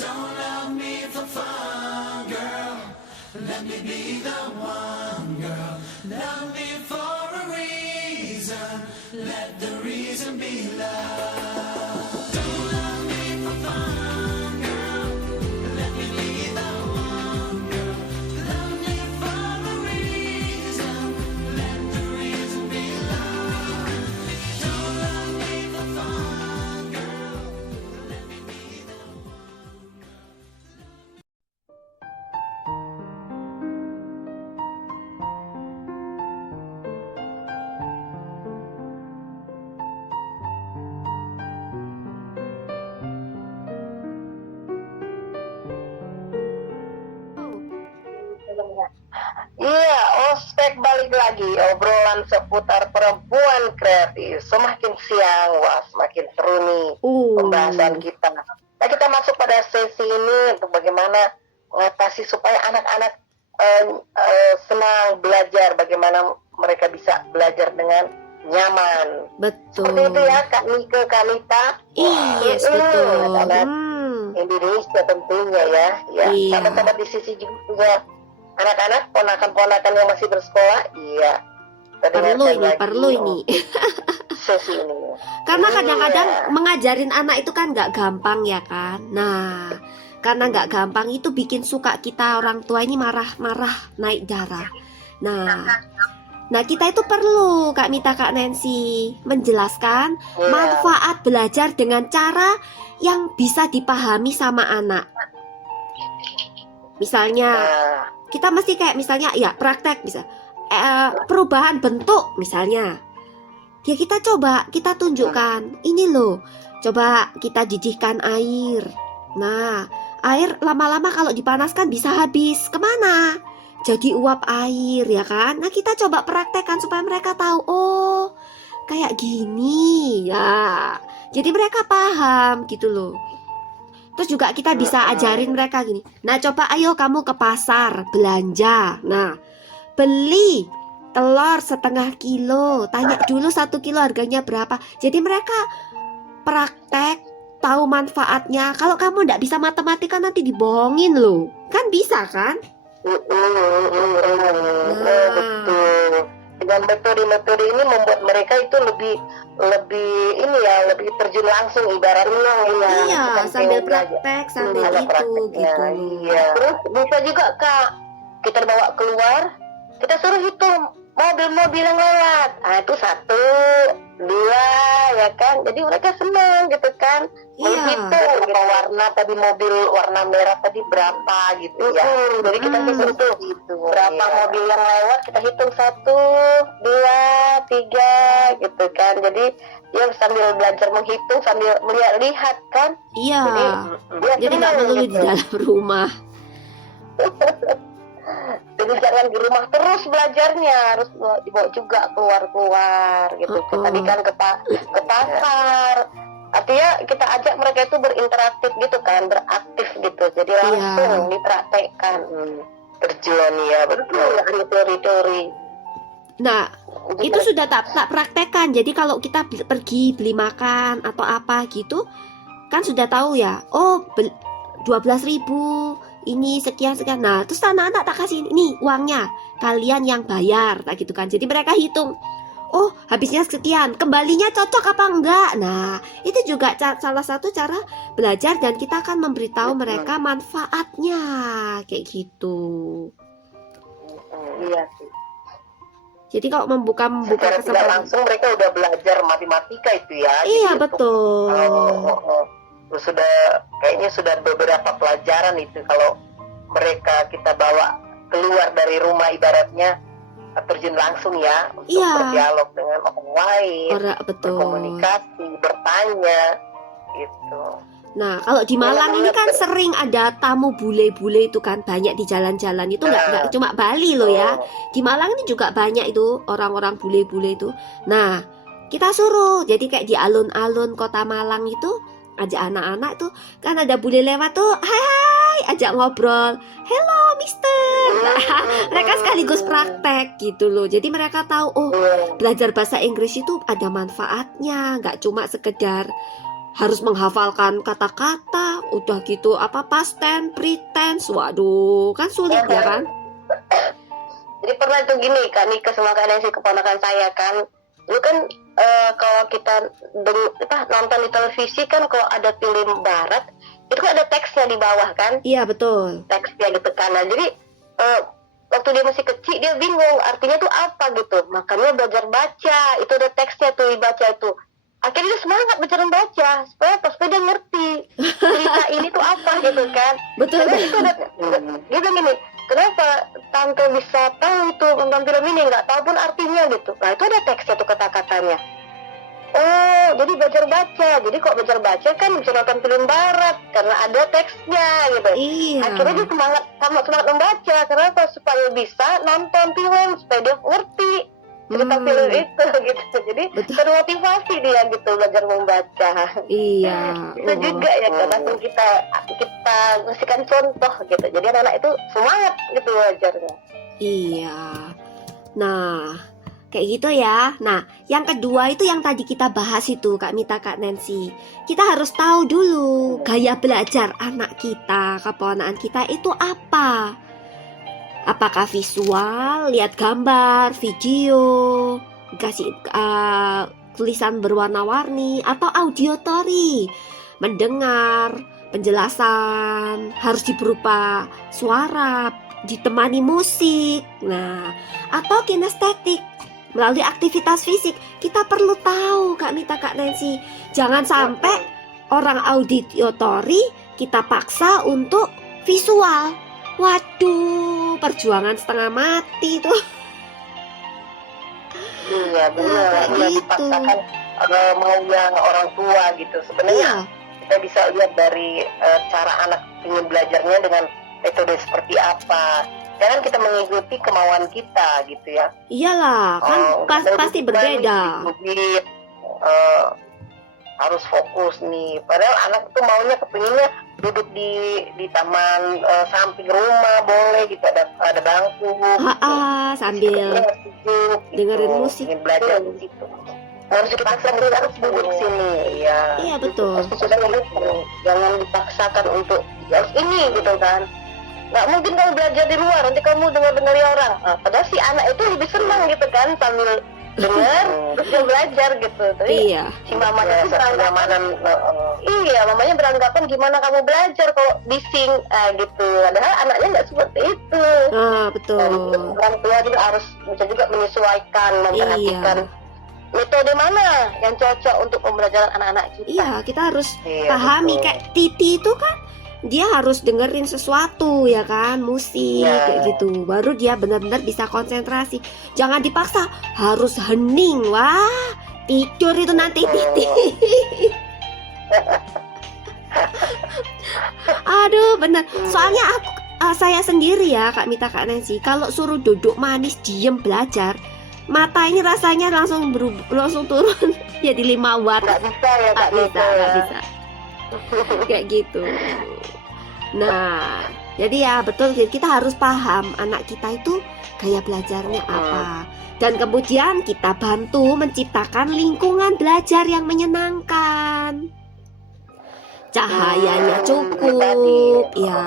Don't love me for fun, girl. Let me be the one, girl. Love me for a reason. Let the reason be love. Don't love me for fun, girl. Let me be the one, girl. Love me for a reason. Let the reason be love. Don't love me for fun, girl. Let me be the one. Iya, ospek balik lagi, obrolan seputar perempuan kreatif. Semakin siang, wah semakin seru nih pembahasan kita. Nah, kita masuk pada sesi ini untuk bagaimana mengatasi supaya anak-anak senang belajar, bagaimana mereka bisa belajar dengan nyaman. Betul. Seperti itu ya, Kak Nike, Kak Nita. Yes, betul. Anak Indonesia tentunya ya. Ya, Iya. sahabat-sahabat di sisi juga anak-anak, ponakan-ponakan yang masih bersekolah, iya. Kita Perlu dengarkan ini, lagi, perlu ini. sesi ini. Karena kadang-kadang Iya. mengajarin anak itu kan nggak gampang ya kan. Nah, karena nggak gampang itu bikin suka kita orang tua ini marah-marah naik darah. Nah kita itu perlu Kak Mita, Kak Nancy menjelaskan Iya. manfaat belajar dengan cara yang bisa dipahami sama anak. Misalnya Nah, kita mesti kayak misalnya ya praktek bisa perubahan bentuk misalnya. Ya kita coba, kita tunjukkan. Ini loh, coba kita didihkan air. Nah, air lama-lama kalau dipanaskan bisa habis. Kemana? Jadi uap air ya kan? Nah kita coba praktekkan supaya mereka tahu. Oh kayak gini ya. Jadi mereka paham gitu loh. Terus juga kita bisa ajarin mereka gini. Nah coba ayo kamu ke pasar belanja. Nah beli telur 1/2 kilo. Tanya dulu 1 kilo harganya berapa. Jadi mereka praktek tahu manfaatnya. Kalau kamu nggak bisa matematika nanti dibohongin loh. Kan bisa kan? betul. Dengan metode-metode ini membuat mereka itu lebih ini ya, lebih terjun langsung ibaratnya ya. Iya, Bukan sambil pengen belajar. praktek sambil Ada itu prakteknya, gitu. Iya. Terus bisa juga Kak, kita bawa keluar, kita suruh hitung mobil-mobil yang lewat. Ah itu 1, 2 ya kan. Jadi mereka senang gitu kan. Iya. Menghitung berapa warna tadi, mobil warna merah tadi berapa gitu ya. Jadi kita hitung tuh berapa mobil yang lewat, kita hitung 1, 2, 3 gitu kan. Jadi dia sambil belajar menghitung sambil melihat kan. Iya. Dia Jadi nggak senang melulu di gitu. dalam rumah. Jadi jangan di rumah terus belajarnya, harus dibawa juga keluar gitu. Tadi kan ke pasar. Artinya kita ajak mereka itu berinteraktif gitu kan, beraktif gitu. Jadi langsung dipraktekkan. Terjun ya, betul. Ada teori-teori. Nah, itu sudah tak praktekkan. Jadi kalau kita pergi beli makan atau apa gitu, kan sudah tahu ya. Oh, 12.000 ini sekian. Nah, terus anak-anak tak kasih ini uangnya, kalian yang bayar, tak gitu kan. Jadi mereka hitung. Oh, habisnya sekian, kembalinya cocok apa enggak? Nah, itu juga salah satu cara belajar dan kita akan memberitahu mereka manfaatnya kayak gitu. Iya sih. Jadi kalau membuka Secara tidak kesempatan. langsung mereka udah belajar matematika itu ya. Iya, Jadi betul. Terus kayaknya sudah beberapa pelajaran itu kalau mereka kita bawa keluar dari rumah ibaratnya terjun langsung ya untuk Iya. berdialog dengan orang lain, Betul. berkomunikasi, bertanya gitu. Nah, kalau di Malang ini kan sering ada tamu bule-bule itu kan banyak di jalan-jalan itu nggak cuma Bali loh ya. Di Malang ini juga banyak itu orang-orang bule-bule itu. Nah, kita suruh jadi kayak di alun-alun kota Malang itu ajak anak-anak tuh kan ada bule lewat tuh, hai, ajak ngobrol, hello mister. Nah, mereka sekaligus praktek gitu loh. Jadi mereka tahu oh belajar bahasa Inggris itu ada manfaatnya, nggak cuma sekedar harus menghafalkan kata-kata, udah gitu apa past tense, pretend, waduh kan sulit ya kan? Jadi pernah tuh gini Kak Nika sama Kak Nancy, keponakan saya kan, lu kan kalau kita nonton di televisi kan kalau ada film barat itu kan ada teksnya di bawah kan, Iya betul. teksnya gitu kan. Nah, jadi waktu dia masih kecil dia bingung artinya tuh apa gitu, makanya belajar baca, itu ada teksnya tuh dibaca itu. Akhirnya dia semangat belajar membaca supaya dia ngerti cerita ini tuh apa gitu kan. Betul. Karena itu ada, dia bilang gini, kenapa tante bisa tahu tuh tentang film ini, nggak tahu pun artinya gitu. Nah itu ada teksnya tuh kata-katanya. Oh, jadi belajar baca. Jadi kok belajar baca kan bisa nonton film barat karena ada teksnya gitu. Iya. Akhirnya dia semangat membaca. Kenapa? Supaya bisa nonton film, supaya dia ngerti cerita film itu gitu. Jadi Betul. termotivasi dia gitu belajar membaca. Iya. Itu juga ya karena kita ngasihkan contoh gitu. Jadi anak-anak itu semangat gitu belajarnya. Iya. Nah, kayak gitu ya. Nah, yang kedua itu yang tadi kita bahas itu, Kak Mita, Kak Nancy. Kita harus tahu dulu gaya belajar anak kita, keponakan kita itu apa. Apakah visual, lihat gambar, video, kasih tulisan berwarna-warni, atau auditory, mendengar, penjelasan, harus berupa suara, ditemani musik. Nah, atau kinestetik, melalui aktivitas fisik. Kita perlu tahu, Kak Mita, Kak Nancy. Jangan sampai orang auditory kita paksa untuk visual. Waduh, perjuangan setengah mati tuh. Iya benar. Kayak Dia gitu. dipaksakan maunya orang tua gitu. Sebenarnya kita bisa lihat dari cara anak ingin belajarnya dengan metode seperti apa. Jangan kita mengikuti kemauan kita gitu ya. Iyalah, kan pasti berbeda. Harus fokus nih. Padahal anak itu maunya kepinginnya duduk di taman samping rumah boleh gitu, ada bangku. Sambil duduk, dengerin gitu. musik. Ingin belajar di situ. Harus dipaksa harus duduk sini. Iya. Iya betul. Jangan dipaksakan untuk harus ini gitu kan. Nggak mungkin kamu belajar di luar, nanti kamu dengar-dengar orang. Padahal si anak itu lebih senang gitu kan sambil dengar terus dia belajar gitu. Tapi Iya. si mamanya itu beranggapan iya, mamanya beranggapan gimana kamu belajar kalau bising gitu. Padahal anaknya nggak seperti itu. Betul. Dan orang tua juga harus bisa juga menyesuaikan, memperhatikan metode mana yang cocok untuk pembelajaran anak-anak kita. Iya, kita harus Iya, pahami. betul. Kayak Titi itu kan dia harus dengerin sesuatu ya kan, musik Iya. kayak gitu. Baru dia benar-benar bisa konsentrasi. Jangan dipaksa harus hening. Wah, tidur itu nanti Titi. Aduh, benar. Soalnya saya sendiri ya, Kak Mita, Kak Nancy, kalau suruh duduk manis diem belajar, mata ini rasanya langsung turun jadi 5 watt. Nggak bisa ya Kak Nita ya. Nggak bisa. Kayak gitu. Nah, jadi ya betul, kita harus paham anak kita itu gaya belajarnya apa. Dan kemudian kita bantu menciptakan lingkungan belajar yang menyenangkan. Cahayanya cukup, ya.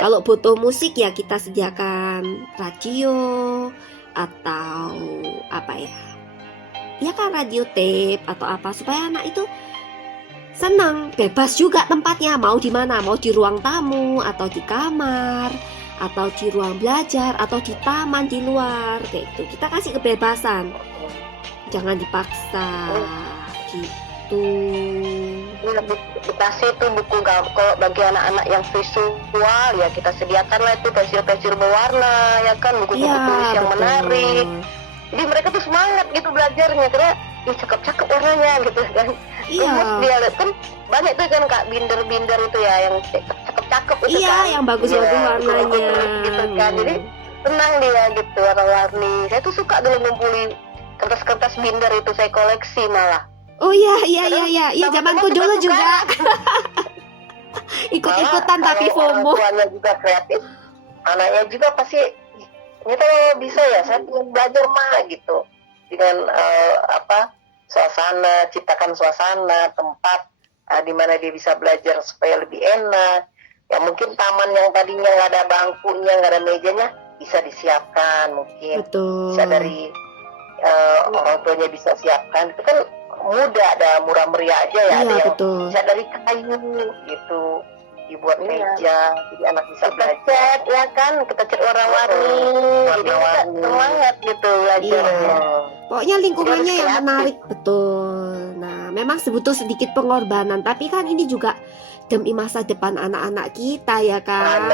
Kalau butuh musik ya kita sediakan radio atau apa ya? Ya kan radio tape atau apa supaya anak itu senang, bebas juga tempatnya, mau di mana, mau di ruang tamu atau di kamar atau di ruang belajar atau di taman di luar kayak gitu. Kita kasih kebebasan, jangan dipaksa gitu. Dikasih itu buku kalau bagi anak-anak yang visual ya kita sediakanlah itu pensil-pensil berwarna ya kan, buku-buku tulis yang menarik. Jadi mereka tuh semangat gitu belajarnya karena cakep-cakep warnanya gitu kan. Terus dia lihat kan banyak tuh kan Kak binder-binder itu ya yang cakep-cakep itu iya, kan. yang bagus-bagus warnanya gitu kan. Jadi senang dia gitu warna-warni. Saya tuh suka dulu ngumpulin kertas-kertas binder itu, saya koleksi malah. Oh iya zamanku dulu juga. Ikut-ikutan tapi FOMO. Orang tuanya juga kreatif, anaknya juga pasti ternyata bisa ya, saya ingin belajar mah gitu dengan suasana, ciptakan suasana tempat di mana dia bisa belajar supaya lebih enak. Ya mungkin taman yang tadinya nggak ada bangkunya, nggak ada mejanya bisa disiapkan mungkin. Betul. Bisa dari orang tuanya bisa siapkan, itu kan mudah, ada murah meriah aja ya. Iya, ada yang betul. bisa dari kayu gitu dibuat meja, jadi anak bisa belajar ya kan, kita cat warna-warni, jadi kita semangat gitu belajarnya. Pokoknya lingkungannya Jadi yang kreatif. menarik, betul. Nah, memang butuh sedikit pengorbanan, tapi kan ini juga demi masa depan anak-anak kita ya kan.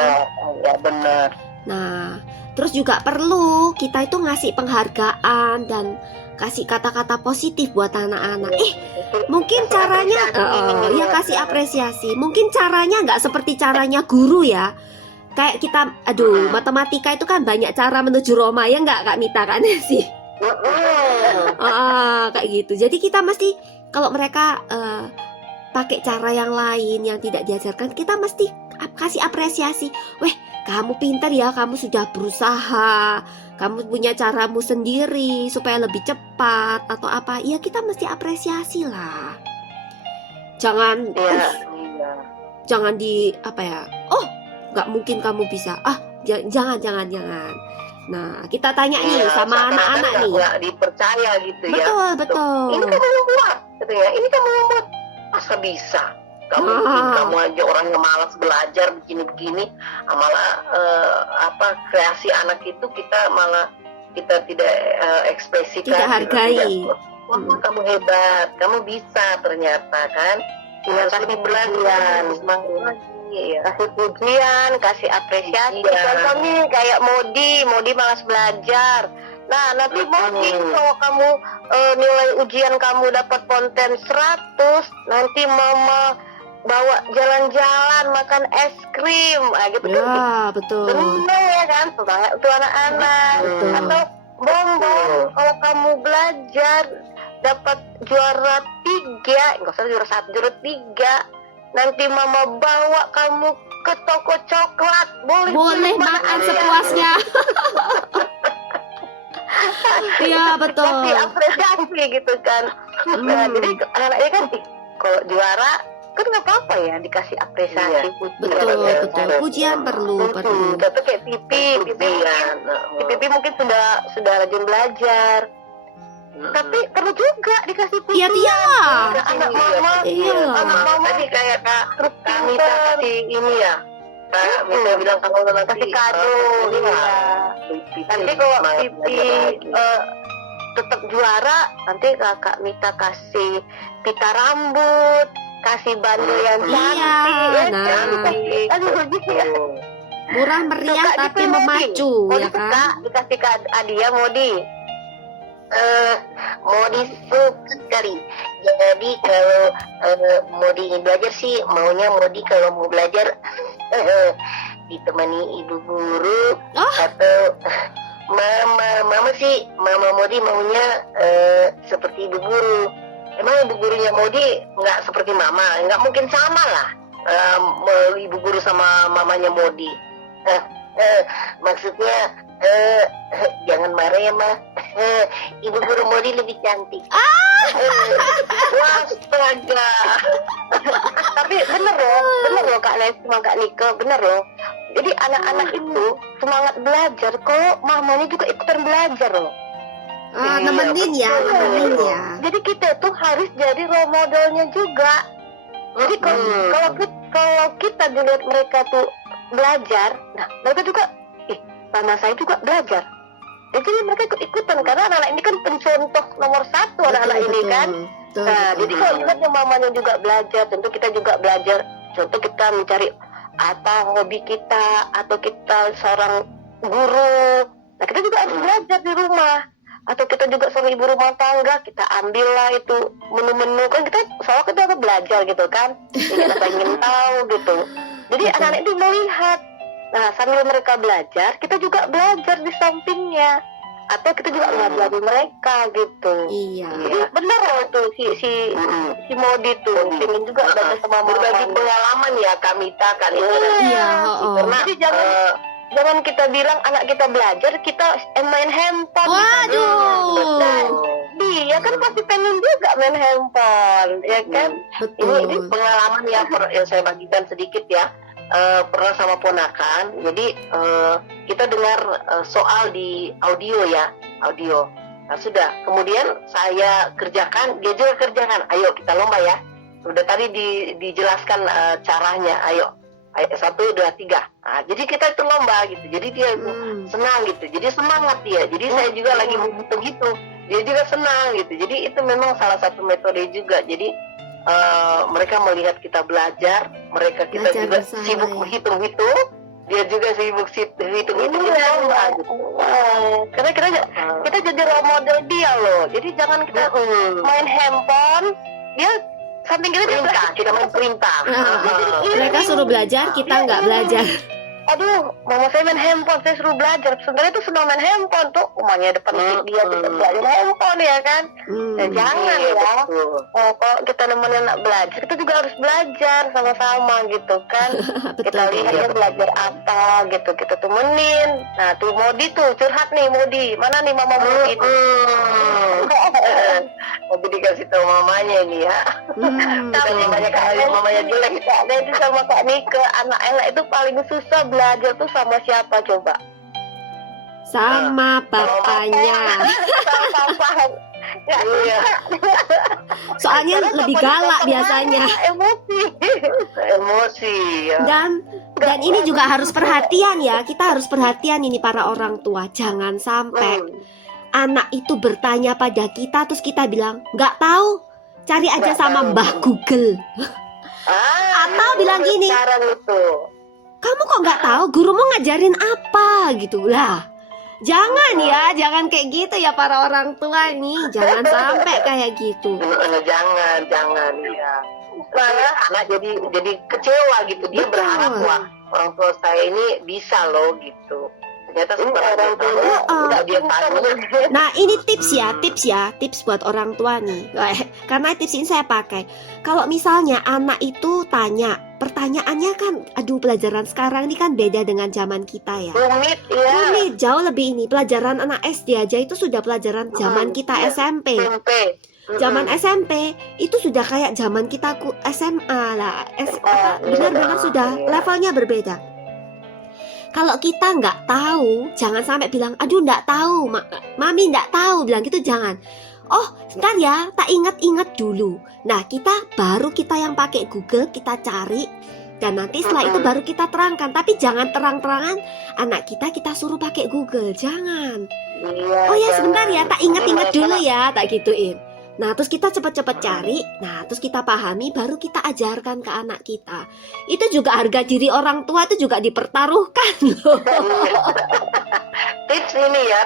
Ya benar. Nah, terus juga perlu kita itu ngasih penghargaan dan kasih kata-kata positif buat anak-anak. Mungkin caranya, ya kasih apresiasi. Mungkin caranya nggak seperti caranya guru ya. Kayak kita, matematika itu kan banyak cara menuju Roma ya nggak Kak Mita kan sih? Kayak gitu. Jadi kita mesti kalau mereka pakai cara yang lain yang tidak diajarkan, kita mesti kasih apresiasi. Weh, kamu pintar ya, kamu sudah berusaha, kamu punya caramu sendiri supaya lebih cepat atau apa. Ya kita mesti apresiasi lah. Jangan jangan di apa ya? Oh, nggak mungkin kamu bisa. Jangan. Nah, kita tanya nih sama anak-anak nih. Nggak dipercaya gitu ya. Betul. Ini kamu yang buat, katanya. Ini kamu yang buat. Masa bisa? Kamu aja orang yang malas belajar begini-begini, malah kreasi anak itu kita tidak ekspresikan. Tidak hargai. Kamu hebat, kamu bisa ternyata kan. Harus lebih belajar, semangat lagi. Kasih pujian, kasih apresiasi. Contoh nih kayak Modi malas belajar. Nah, nanti mungkin kalau kamu nilai ujian kamu dapat konten 100, nanti mama bawa jalan-jalan, makan es krim, gitu Ya, kan. betul. Seneng ya kan, semangat untuk anak-anak. Betul. Atau bonbon, kalau kamu belajar dapat juara 3, nggak usah juara 1, juara 3, nanti mama bawa kamu ke toko coklat, boleh makan sepuasnya. Iya, betul. Kasih apresiasi gitu kan. Nah, jadi anak-anaknya kan kalau juara kan nggak apa-apa ya dikasih apresiasi. Betul. Pujian perlu. Contoh kayak Pipi mungkin sudah rajin belajar. Tapi perlu juga dikasih pujian. Iya. Anak mama, tadi kayak Kak Mita kasih ini ya. Kak Mita bilang kalau nanti kasih kado. Nanti kalau Pipi tetap juara, nanti Kak Mita kasih pita rambut, kasih bando yang cantik. Murah meriah tapi memacu, ya kan? Dikasih ke Adia, Modi. Modi suka sekali. Jadi kalau Modi ingin belajar sih, maunya Modi kalau mau belajar ditemani ibu guru atau mama Modi maunya seperti ibu guru. Emang ibu gurunya Modi nggak seperti mama, nggak mungkin sama lah ibu guru sama mamanya Modi. Maksudnya jangan marah ya Ma, ibu guru Modi lebih cantik. Astaga. Tapi bener loh Kak Les sama Kak Nike, bener loh. Jadi anak-anak itu semangat belajar kalau mamanya juga ikutan belajar loh. Nemenin ya. Jadi kita tuh harus jadi role modelnya juga. Jadi kalau kita dilihat mereka tuh belajar, nah mereka juga, mama saya juga belajar. Jadi mereka ikut-ikutan karena anak-anak ini kan pencontoh nomor 1 anak-anak ini kan. Jadi kalau lihatnya mamanya juga belajar, tentu kita juga belajar. Contoh kita mencari apa hobi kita, atau kita seorang guru. Nah kita juga harus belajar di rumah. Atau kita juga seorang ibu rumah tangga, kita ambillah itu menu-menu, kan kita soalnya kita harus belajar gitu kan, kita pengen tahu gitu. Jadi anak-anak itu melihat, nah sambil mereka belajar, kita juga belajar di sampingnya, atau kita juga ngajari mereka gitu. Iya. Jadi bener loh tuh si Modi tuh pengen juga belajar sama berbagi pengalaman ya Kak Mita kali ini. Iya. Karena jangan kita bilang anak kita belajar, kita main handphone. Waduh. Dia kan pasti pengen juga main handphone, ya kan? Ini pengalaman yang saya bagikan sedikit ya. Pernah sama ponakan. Jadi kita dengar soal di audio. Nah, sudah. Kemudian saya kerjakan, dia juga kerjakan. Ayo kita lomba ya. Sudah tadi dijelaskan caranya. Ayo 1, 2, 3. Nah, jadi kita itu lomba gitu. Jadi dia senang gitu. Jadi semangat dia. Jadi saya juga lagi menghitung gitu. Dia juga senang gitu. Jadi itu memang salah satu metode juga. Jadi mereka melihat kita belajar, kita juga sibuk menghitung-hitung. dia juga sibuk hitung-hitung lomba gitu. Karena kita jadi role model dia loh. Jadi jangan kita main handphone, dia samping kita Kita main perintah. Mereka suruh belajar, kita nggak belajar. Aduh, mama saya main handphone, saya suruh belajar. Sebenarnya tuh senang main handphone tuh, umumnya depan dia kita belajar handphone ya kan. Dan jangan ya. Kalau kita nemenin anak belajar, kita juga harus belajar sama-sama gitu kan. Kita lihat dia belajar apa gitu, kita temenin. Nah tuh Modi tuh curhat nih Modi, mana nih mama Modi itu? Modi dikasih tahu mamanya ini ya. Bukannya banyak kali mamanya jelek. Ada itu sama Kak Nike, anak Ella itu paling susah belajar tuh sama siapa coba? Sama bapaknya. Sama papa. Iya. Soalnya lebih galak biasanya. Emosi ya. Dan ini juga harus perhatian ya. Kita harus perhatian ini para orang tua. Jangan sampai anak itu bertanya pada kita terus kita bilang nggak tahu. Cari aja sama Mbah Google. Atau bilang gini, Sekarang itu. kamu kok nggak tahu gurumu ngajarin apa gitu lah. Jangan ya, jangan kayak gitu ya para orang tua nih. Jangan sampai kayak gitu. Jangan ya. Malah anak jadi kecewa gitu. Dia Betul. berharap wah orang tua saya ini bisa loh gitu. Ternyata setelah dia tahu, udah dia tahu. Nah ini tips buat orang tua nih. Karena tips ini saya pakai. Kalau misalnya anak itu tanya, pertanyaannya kan, aduh pelajaran sekarang ini kan beda dengan zaman kita ya. Rumit ya. Rumit, jauh lebih ini. Pelajaran anak SD aja itu sudah pelajaran zaman kita SMP. Zaman SMP itu sudah kayak zaman kita SMA lah. Benar-benar sudah levelnya berbeda. Kalau kita nggak tahu, jangan sampai bilang, aduh nggak tahu, mami nggak tahu, bilang gitu jangan. Oh, ntar ya, tak ingat-ingat dulu. Nah, kita yang pakai Google, kita cari, dan nanti setelah itu baru kita terangkan. Tapi jangan terang-terangan anak kita suruh pakai Google, jangan. Oh ya sebentar ya, tak ingat-ingat dulu ya, tak gituin. Nah, terus kita cepet-cepet cari, nah terus kita pahami, baru kita ajarkan ke anak kita. Itu juga harga diri orang tua itu juga dipertaruhkan loh.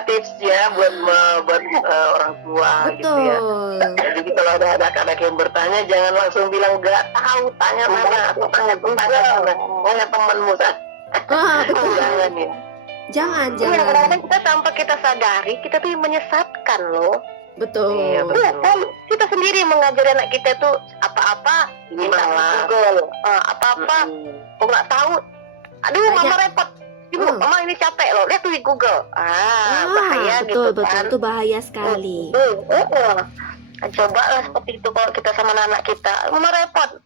Tipsnya buat orang tua. Betul. Gitu ya. Jadi kalau ada anak-anak yang bertanya, jangan langsung bilang nggak tahu, tanya mana atau tanya temanmu. Betul. Jangan ya. Jangan. Kadang-kadang kita tanpa kita sadari, kita tuh menyesatkan loh. Betul. Iya, Kan kita sendiri mengajari anak kita tuh apa-apa minta Google, apa-apa kok nggak tahu, aduh mama repot, ibu mama ini capek loh, lihat tuh di Google, bahaya betul, gitu betul, kan. itu bahaya sekali. Coba lah seperti itu kalau kita sama anak kita, mama repot,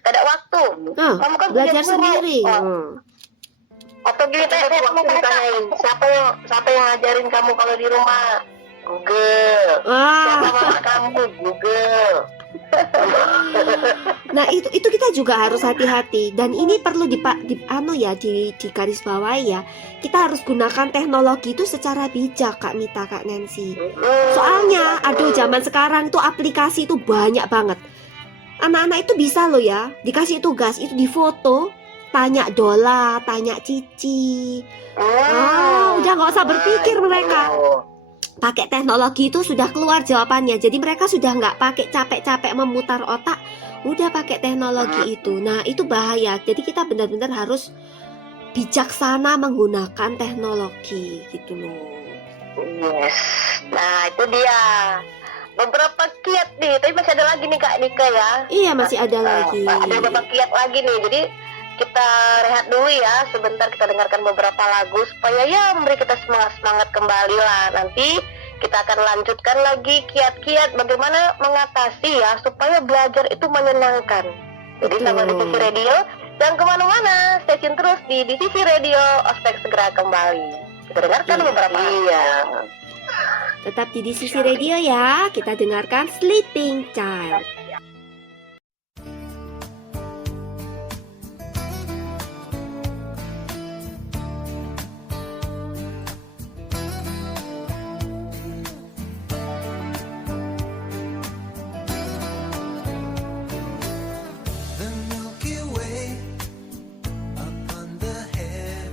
gak ada waktu, kamu kan Belajar punya guru. sendiri. Atau gini Waktu ditanyain, siapa yang ngajarin kamu kalau di rumah? Google. Siapa mama kamu? Google. Nah itu kita juga harus hati-hati, dan ini perlu digarisbawahi ya. Kita harus gunakan teknologi itu secara bijak, Kak Mita, Kak Nancy. Soalnya zaman sekarang itu aplikasi itu banyak banget. Anak-anak itu bisa loh ya, dikasih tugas itu di foto, tanya Dola, tanya Cici. Udah nggak usah berpikir mereka. Pakai teknologi itu sudah keluar jawabannya. Jadi mereka sudah nggak pakai capek-capek memutar otak, udah pakai teknologi itu. Nah itu bahaya. Jadi kita benar-benar harus bijaksana menggunakan teknologi gitu loh. Yes. Nah itu dia beberapa kiat nih. Tapi masih ada lagi nih Kak Nika ya. Iya masih ada lagi. Ada beberapa kiat lagi nih. Jadi kita rehat dulu ya, sebentar kita dengarkan beberapa lagu supaya ya memberi kita semangat kembali lah. Nanti kita akan lanjutkan lagi kiat-kiat bagaimana mengatasi ya supaya belajar itu menyenangkan. Jadi sama di Sisi Radio, jangan kemana-mana, stay tune terus di Sisi Radio. Ospek segera kembali. Kita dengarkan beberapa. Tetap di Sisi Radio ya. Kita dengarkan Sleeping Child. The Milky Way upon the heaven.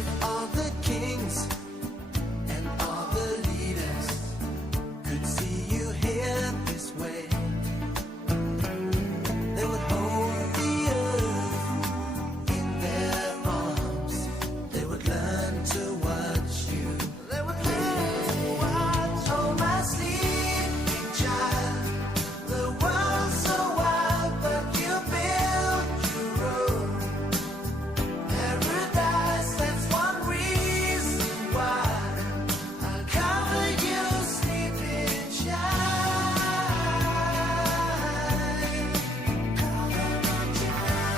If all the kings and all the leaders could see you here this way, they would hold the earth in their arms. They would learn to watch you. They would learn to watch. Oh, my sleeping child, the world's so wide, but you built your own paradise. That's one reason why I'll cover you, sleeping child.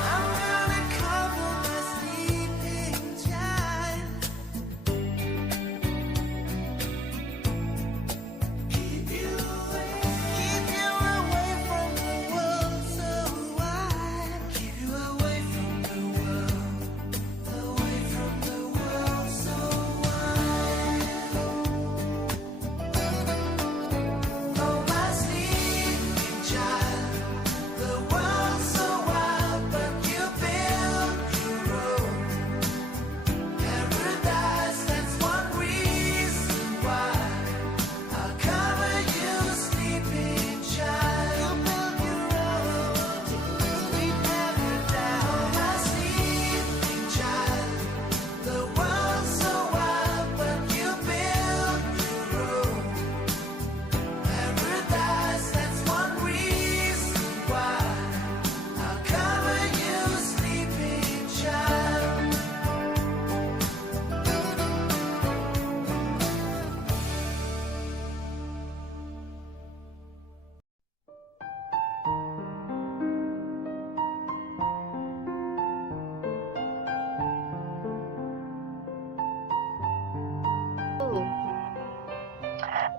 I'm gonna cover my sleeping child. Keep you away from the world so wide. Keep you away from the world, away from the world so wide. Oh, my sleeping child, the world's so wide, but you built your own paradise. That's one reason why I'll cover you, sleeping child. You built your own sweet paradise. Oh, my sleeping child, the world's so wide, but you built your own paradise. That's one reason why I'll cover you, sleeping child.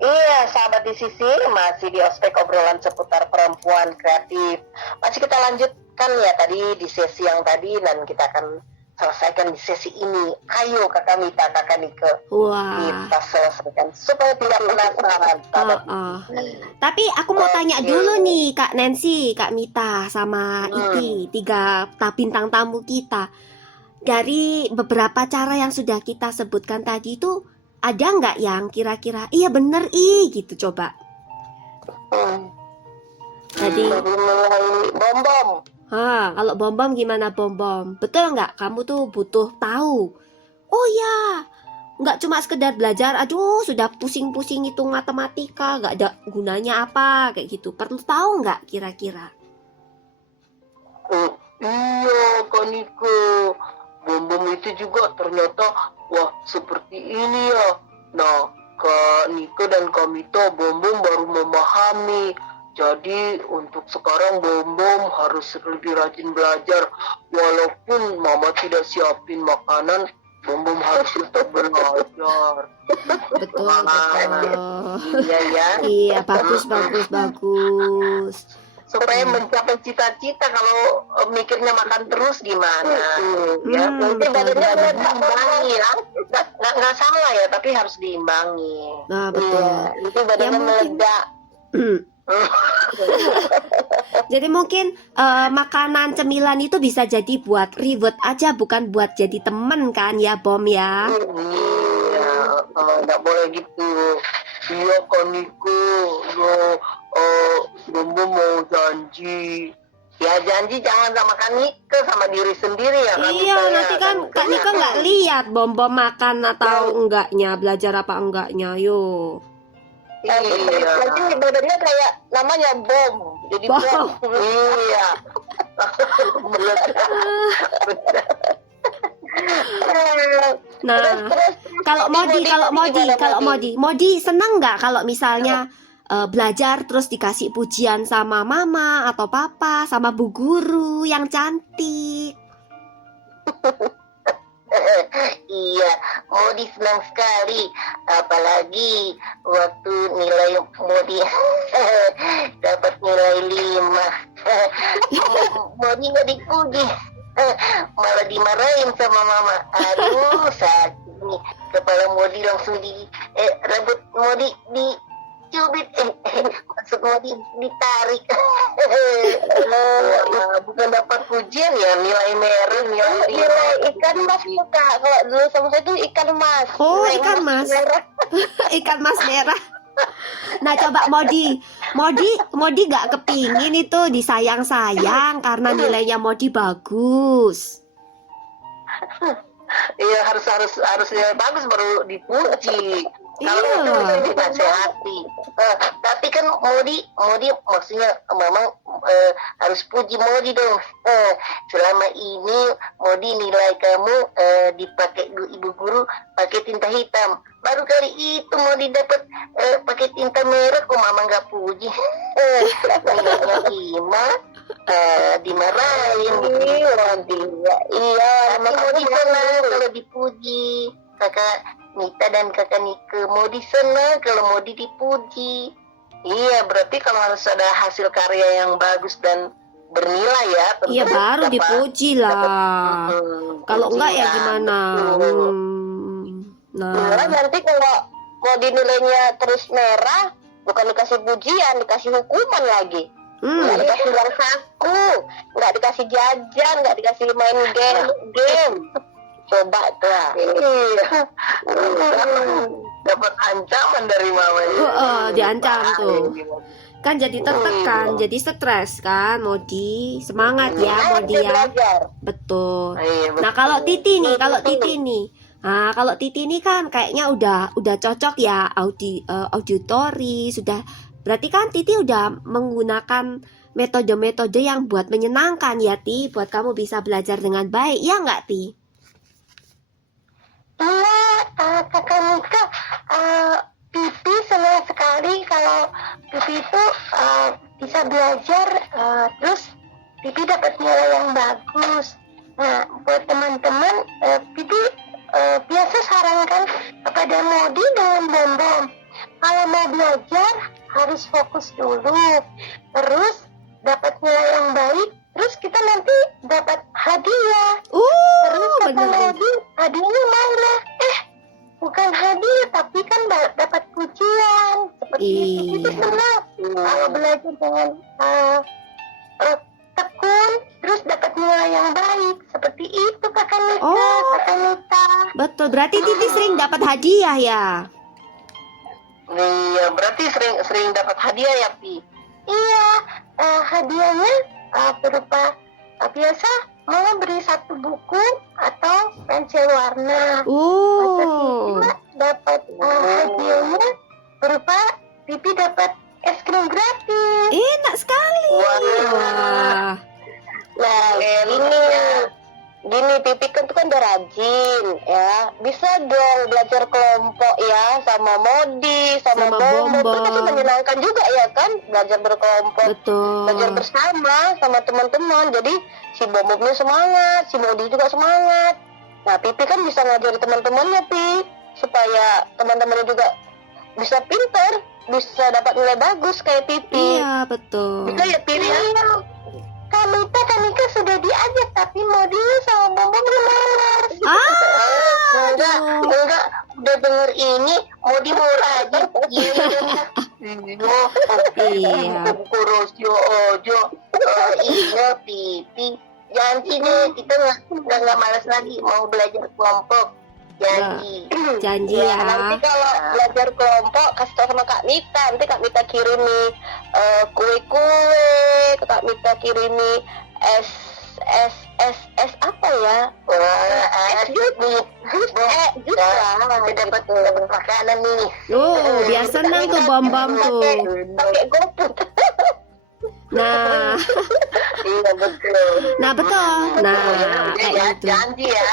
Iya, sahabat di sisi masih di ospek obrolan seputar perempuan kreatif. Masih kita lanjutkan ya tadi di sesi yang tadi dan kita akan selesaikan di sesi ini. Ayo Kakak Mita, Kakak Nike, Wah. kita selesaikan supaya tidak penasaran. sahabat. Tapi aku mau tanya dulu nih Kak Nancy, Kak Mita, sama Iti, 3 bintang tamu kita. Dari beberapa cara yang sudah kita sebutkan tadi itu, ada nggak yang kira-kira iya bener gitu coba? Jadi, Dari mulai bom-bom. kalau bom-bom gimana bom-bom? Betul nggak? Kamu tuh butuh tahu. Oh ya, nggak cuma sekedar belajar. Aduh, sudah pusing-pusing hitung matematika, nggak ada gunanya apa kayak gitu. Perlu tahu nggak kira-kira? Iya, Kak Niko. Bom-bom itu juga ternyata, wah seperti ini ya. Nah, Kak Niko dan Kak Mita, bom-bom baru memahami. Jadi untuk sekarang bom-bom harus lebih rajin belajar. Walaupun mama tidak siapin makanan, bom-bom harus tetap belajar. Betul, betul. Iya ya. Iya, bagus. Supaya mencapai cita-cita, kalau mikirnya makan terus gimana? Ya, nanti betul, badannya betul. nggak diimbangi ya. Nggak salah ya, tapi harus diimbangi. Nah, betul. Iya, itu badannya Ya, mungkin- meledak. Jadi mungkin makanan cemilan itu bisa jadi buat reward aja, bukan buat jadi temen kan ya, Bom ya? Iya, nggak boleh gitu. Iya, Kak Niko. Bom-bom mau janji. Ya janji jangan sama Kak Nike, sama diri sendiri ya Kak Iya, Nike, ya. nanti kan Kak Niko nggak lihat Bom-Bom makan atau enggaknya, belajar apa enggaknya, yo. Nanti badannya kayak namanya bom, jadi Bom. bom. Iya. Nah, kalau Modi senang nggak kalau misalnya belajar terus dikasih pujian sama mama atau papa sama bu guru yang cantik? Iya, Modi senang sekali. Apalagi waktu nilai Modi dapat nilai 5. Modi nggak dipuji, malah dimarahin sama mama. Aduh, sakit nih. Kepala Modi langsung rambut Modi dicubit. maksud mau ditarik. Bukan dapat pujian ya, nilai merah, nilai ikan mas suka. Kalau dulu sama saya itu ikan mas. Oh, ikan mas. Ikan mas merah. Nah, coba Modi gak kepingin itu disayang-sayang karena nilainya Modi bagus. Iya, harus nilai bagus baru dipuji. Kalau Iya. itu bisa dinasehati. Tapi kan Modi maksudnya memang harus puji Modi dong. Selama ini Modi nilai kamu dipakai ibu guru pakai tinta hitam. Baru kali itu Modi dapat pakai tinta merah, kok mama nggak puji. Nilainya 5, dimarahin. Iya, tapi Modi senang kalau dipuji. Kakak Nita dan kakak Nike Modi senang kalau Modi dipuji. Iya, berarti kalau harus ada hasil karya yang bagus dan bernilai ya. tentu Iya, baru dapat- dipuji lah. Kalau enggak ya pujian. gimana? Betul. Nah, Nanti kalau Modi nilainya terus merah, bukan dikasih pujian, dikasih hukuman lagi. Nggak dikasih uang saku, nggak dikasih jajan, nggak dikasih main game. Coba tuh. Iya. Dapat ancaman dari mama. diancam tuh. Kan jadi tertekan, jadi stres kan Modi. Semangat ya Modi ya. Betul. Nah, kalau Titi nih, kalau Titi nih kan kayaknya udah cocok ya auditori, sudah berarti kan Titi udah menggunakan metode-metode yang buat menyenangkan ya Ti, buat kamu bisa belajar dengan baik, ya nggak Ti? Iya, kakak Nika, Pipi senang sekali kalau Pipi itu bisa belajar, terus Pipi dapat nilai yang bagus. Nah, buat teman-teman, Pipi biasa sarankan kepada Modi dengan Bom. Kalau mau belajar harus fokus dulu, terus dapat nilai yang baik, terus kita nanti dapat hadiah. Terus kata Bener. Modi, hadiahnya mana? Bukan hadiah, tapi kan dapat pujian. Seperti itu senang. Kalau belajar dengan tekun, terus dapat nilai yang baik. Seperti itu kakak Nita, kakak Nita. Betul, berarti Titi sering dapat hadiah ya? Iya, berarti sering dapat hadiah ya, Pi? Iya, hadiahnya berupa biasa mau beri 1 buku atau pensil warna. Oh, Dapat hadiahnya berupa Pipi dapat es krim gratis. enak sekali. Wah. Nah, gini Pipi kan tuh kan udah rajin ya, bisa dong belajar kelompok ya sama Modi, sama Sama Bom. Bom. Itu kan menyenangkan juga ya kan, belajar berkelompok, belajar Betul. bersama sama teman-teman. Jadi si Bomnya semangat, si Modi juga semangat. Nah, Pipi kan bisa ngajari teman-temannya, Pi, supaya teman-temannya juga bisa pinter, bisa dapat nilai bagus kayak Pipi. Iya, betul. Bisa ya, Pi ya? Kanika sudah diajak, tapi Modinya sama Bom belum malas. Enggak, udah denger ini, Modi mau rajin. Iya. Kurus ojo. Iya, Pipi. Janji deh, kita nggak malas lagi mau belajar kelompok. Janji. Janji Ya, ya. nanti kalau belajar kelompok kasih tau sama Kak Mita. Nanti Kak Mita kirim nih kue-kue. Kak Mita kirim nih es apa ya? Es jus lah. Dapat makanan nih. Biar senang tuh Bom-Bom tuh. Pakai GoFood. Nah, Iya betul. betul. Nah, kayak gitu. Janji ya.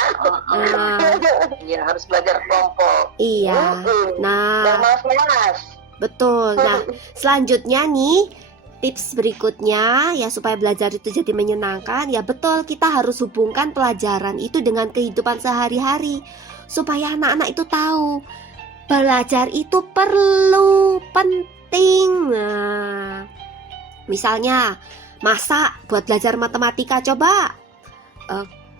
Iya, harus belajar kelompok. Iya. Jangan Nah, malas-malas. betul. Nah, selanjutnya nih tips berikutnya ya supaya belajar itu jadi menyenangkan. Ya betul, kita harus hubungkan pelajaran itu dengan kehidupan sehari-hari supaya anak-anak itu tahu belajar itu perlu, penting. Nah, misalnya masak buat belajar matematika, coba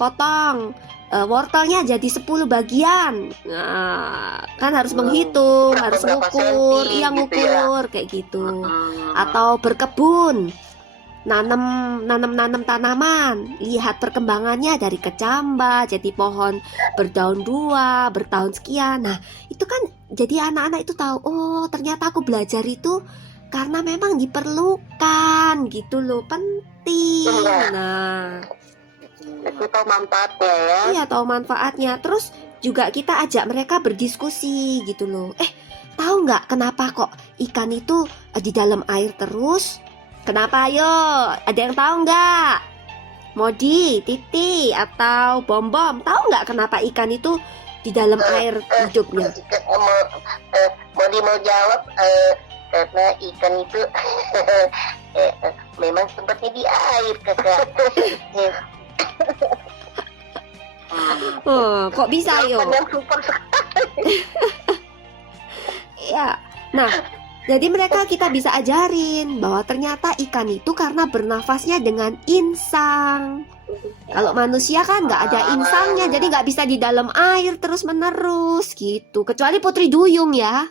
potong wortelnya jadi 10 bagian. Nah, kan harus menghitung, harus Berapa ngukur, senti iya gitu ngukur kayak gitu. Hmm. Atau berkebun, nanam tanaman, lihat perkembangannya dari kecambah jadi pohon berdaun 2, bertahun sekian. Nah, itu kan jadi anak-anak itu tahu, oh ternyata aku belajar itu karena memang diperlukan gitu loh, penting. Iya. Nah, Itu tahu manfaatnya ya. iya tahu manfaatnya. Terus juga kita ajak mereka berdiskusi gitu loh. Tahu nggak kenapa kok ikan itu di dalam air terus? Kenapa ayo? Ada yang tahu nggak? Modi, Titi, atau Bom Bom, tahu nggak kenapa ikan itu di dalam air hidupnya? Mau jawab karena ikan itu memang tempatnya di air kakak. Oh, kok bisa yo? Jawaban yang super sekali. Ya, nah, jadi mereka kita bisa ajarin bahwa ternyata ikan itu karena bernafasnya dengan insang. Kalau manusia kan nggak ada insangnya, jadi nggak bisa di dalam air terus menerus gitu. Kecuali Putri Duyung ya.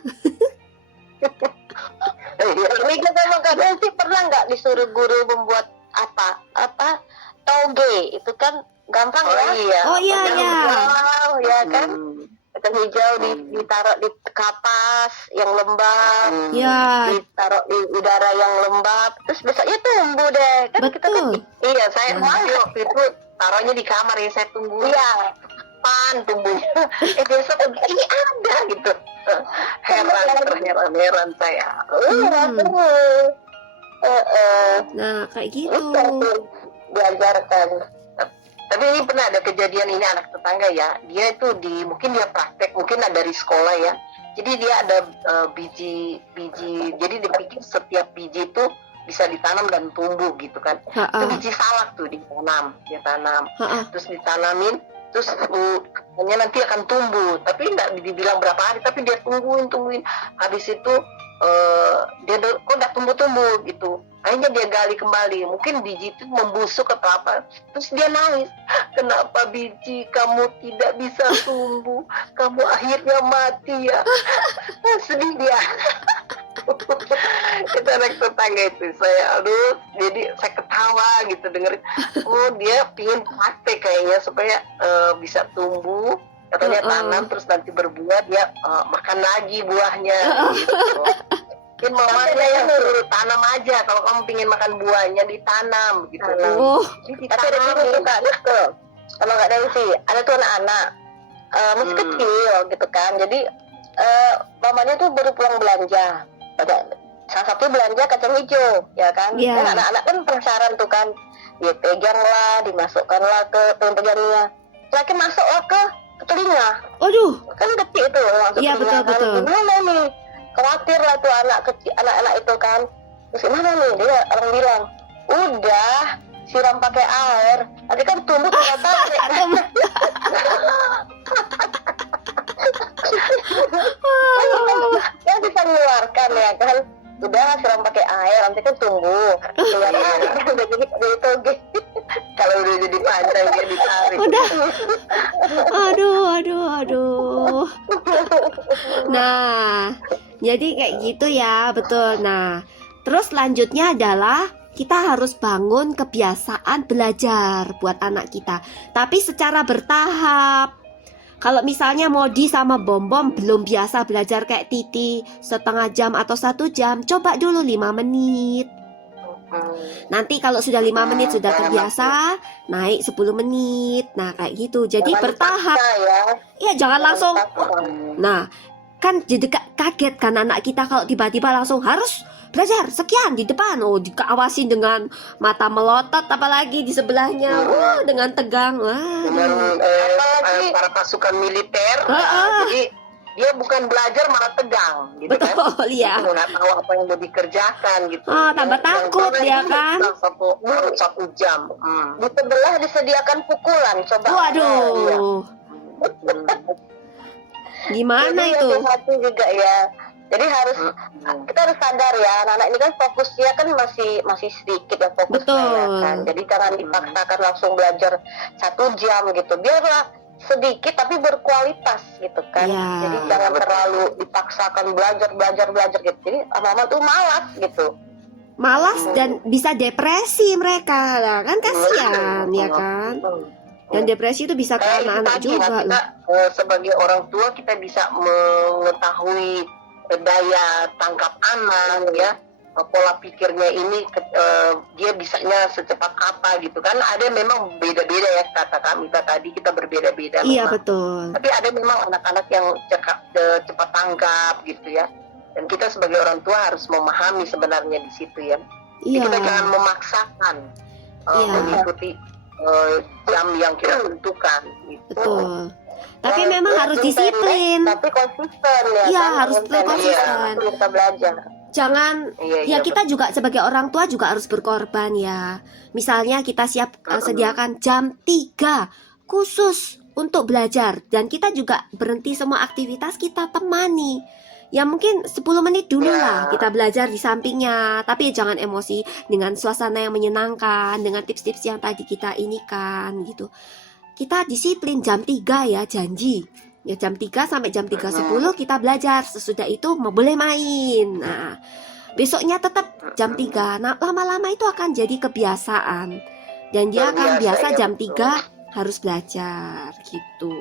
Ini kita makanya sih pernah nggak disuruh guru membuat apa toge itu kan gampang ya. Iya. Oh iya ya. Hijau, ya kan. Kacang hijau ditaruh di kapas yang lembab. Ya, Ditaruh di udara yang lembab, terus besoknya tumbuh deh. Kan kita kan, betul. iya saya waktu itu taruhnya di kamar ya, saya tunggu. Iya. Pan tumbuhnya. Besok ini ada gitu. Heran saya. Nah, kayak gitu. Diajarkan. Tapi ini pernah ada kejadian, ini anak tetangga ya, dia itu mungkin dia praktek, mungkin ada dari sekolah ya, jadi dia ada biji, jadi dia pikir setiap biji itu bisa ditanam dan tumbuh gitu kan. Itu biji salak tuh dia tanam, terus ditanamin, terus katanya nanti akan tumbuh, tapi nggak dibilang berapa hari, tapi dia tungguin, habis itu dia kok nggak tumbuh gitu. Akhirnya dia gali kembali, mungkin biji itu membusuk atau apa, terus dia nangis, kenapa biji kamu tidak bisa tumbuh, kamu akhirnya mati ya. Sedih dia. Kita anak tetangga itu, saya jadi saya ketawa gitu dengerin, oh dia pingin praktek kayaknya supaya bisa tumbuh, katanya tanam terus nanti berbuah, dia makan lagi buahnya gitu. Mungkin mamanya yang suruh tanam aja, kalau kamu pingin makan buahnya ditanam gitu. Oh, Tapi ada juga Kak, gitu. Kalau nggak ada sih, ada tuh anak-anak masih kecil gitu kan. Jadi mamanya tuh baru pulang belanja. Salah satu belanja kacang hijau, ya kan? Iya. Dan anak-anak kan penasaran tuh kan, dia pegang lah, dimasukkan lah ke pegangnya. Lagi masuk lah ke telinga. aduh. Kan kecil itu masuk Iya, telinga kan. betul. Gimana nih? Khawatir lah tuh anak-anak itu kan. Terus gimana nih? Dia orang bilang, udah siram pakai air. Nanti kan tumbuh ternyata. Dia bisa mengeluarkan ya kan. Udah siram pakai air, nanti kan tumbuh. Udah jadi toge. Kalau udah jadi panjang dia ditarik. Udah. Aduh. Nah, jadi kayak gitu ya, betul. Nah, terus selanjutnya adalah kita harus bangun kebiasaan belajar buat anak kita, tapi secara bertahap. Kalau misalnya Modi sama Bom Bom belum biasa belajar kayak Titi setengah jam atau 1 jam, coba dulu 5 menit. Nanti kalau sudah 5 menit sudah terbiasa, naik 10 menit. Nah kayak gitu, jadi bertahap. Iya, jangan langsung. Nah, kan jadi kaget kan anak kita kalau tiba-tiba langsung harus belajar sekian di depan. Oh, dikawasin dengan mata melotot, apalagi di sebelahnya. Wah, dengan tegang. Wah. Dengan para pasukan militer. Jadi dia bukan belajar malah tegang gitu. Betul, kan. ya. Nggak tahu apa yang mau dikerjakan gitu. Tambah takut ya kan. Satu jam. Di sebelah disediakan pukulan. Coba. Waduh. Gimana itu? Hati juga ya. Jadi kita harus sadar ya, anak-anak ini kan fokusnya kan masih sedikit ya fokusnya ya Betul. kan. Jadi jangan dipaksakan langsung belajar 1 jam gitu. Biarlah sedikit tapi berkualitas gitu kan. Iya. Jadi jangan terlalu dipaksakan belajar gitu. Jadi lama-lama tuh malas gitu. Malas dan bisa depresi mereka lah, kan kasihan ya kan. Dan depresi itu bisa ke Kayak itu anak-anak tadi, juga kita loh. sebagai orang tua kita bisa mengetahui daya tangkap anak ya, pola pikirnya ini dia bisanya secepat apa gitu kan. Ada memang beda-beda ya, kata kami tadi kita berbeda-beda Iya memang. betul. Tapi ada memang anak-anak yang cepat tanggap gitu ya. Dan kita sebagai orang tua harus memahami sebenarnya di situ ya. Jadi Iya. kita jangan memaksakan Iya. mengikuti jam yang kita tentukan gitu. Betul. Tapi memang harus disiplin. Tapi konsisten ya. Iya, kan? harus konsisten. Iya, kita belajar. Jangan Iya, ya kita juga sebagai orang tua juga harus berkorban ya. Misalnya kita sediakan jam 3 khusus untuk belajar dan kita juga berhenti semua aktivitas, kita temani. Ya mungkin 10 menit dulu lah kita belajar di sampingnya. Tapi jangan emosi, dengan suasana yang menyenangkan, dengan tips-tips yang tadi kita inikan gitu. Kita disiplin jam 3 ya, janji. Ya jam 3 sampai jam 3.10 kita belajar. Sesudah itu mau boleh main. Nah, besoknya tetap jam 3. Nah, lama-lama itu akan jadi kebiasaan. Dan dia akan biasa jam 3 harus belajar gitu.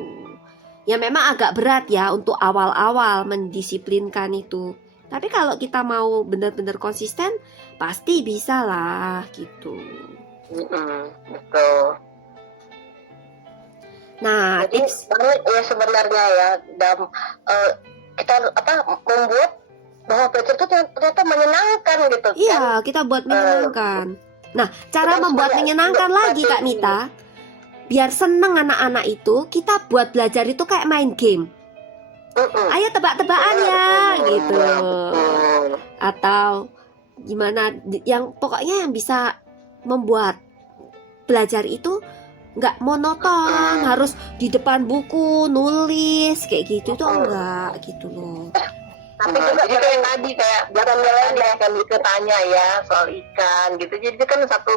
Ya memang agak berat ya untuk awal-awal mendisiplinkan itu. Tapi kalau kita mau benar-benar konsisten, pasti bisa lah gitu. Betul. Nah, Jadi tips banyak ya sebenarnya ya dalam kita membuat bahwa belajar itu ternyata menyenangkan gitu kan. iya, kita buat menyenangkan. Nah, cara Terus membuat kayak menyenangkan lagi Kak Mita, biar seneng anak-anak itu, kita buat belajar itu kayak main game. Ayo tebak-tebakan ya, gitu. Atau gimana, yang pokoknya yang bisa membuat belajar itu nggak monoton, harus di depan buku nulis kayak gitu tuh enggak gitu loh. Tapi juga kayak tadi kayak tadi akan ditanya ya soal ikan gitu. Jadi itu kan satu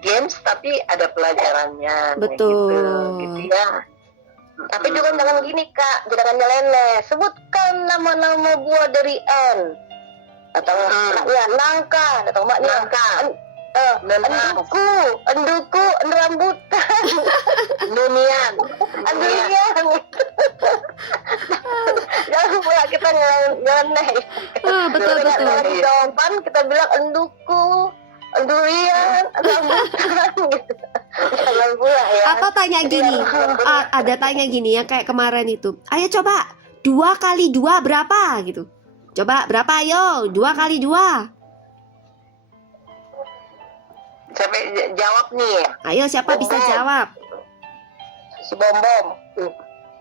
games tapi ada pelajarannya. Betul. Gitu ya. Tapi juga jangan gini Kak, jangan nyeleneh. Sebutkan nama-nama buah dari N. Atau ya nangka, atau mbaknya nangka. Enduku, rambutan, Nunian. Jangan pula kita nyeleneh. Betul. Di jawaban kita bilang enduku, durian, rambutan gitu. Jangan pula ya. Atau tanya gini, ada tanya gini yang kayak kemarin itu. Ayo coba 2 kali 2 berapa gitu. Coba berapa ayo? 2 kali 2. Siapa jawab nih? Ayo siapa bisa jawab? Si Bom.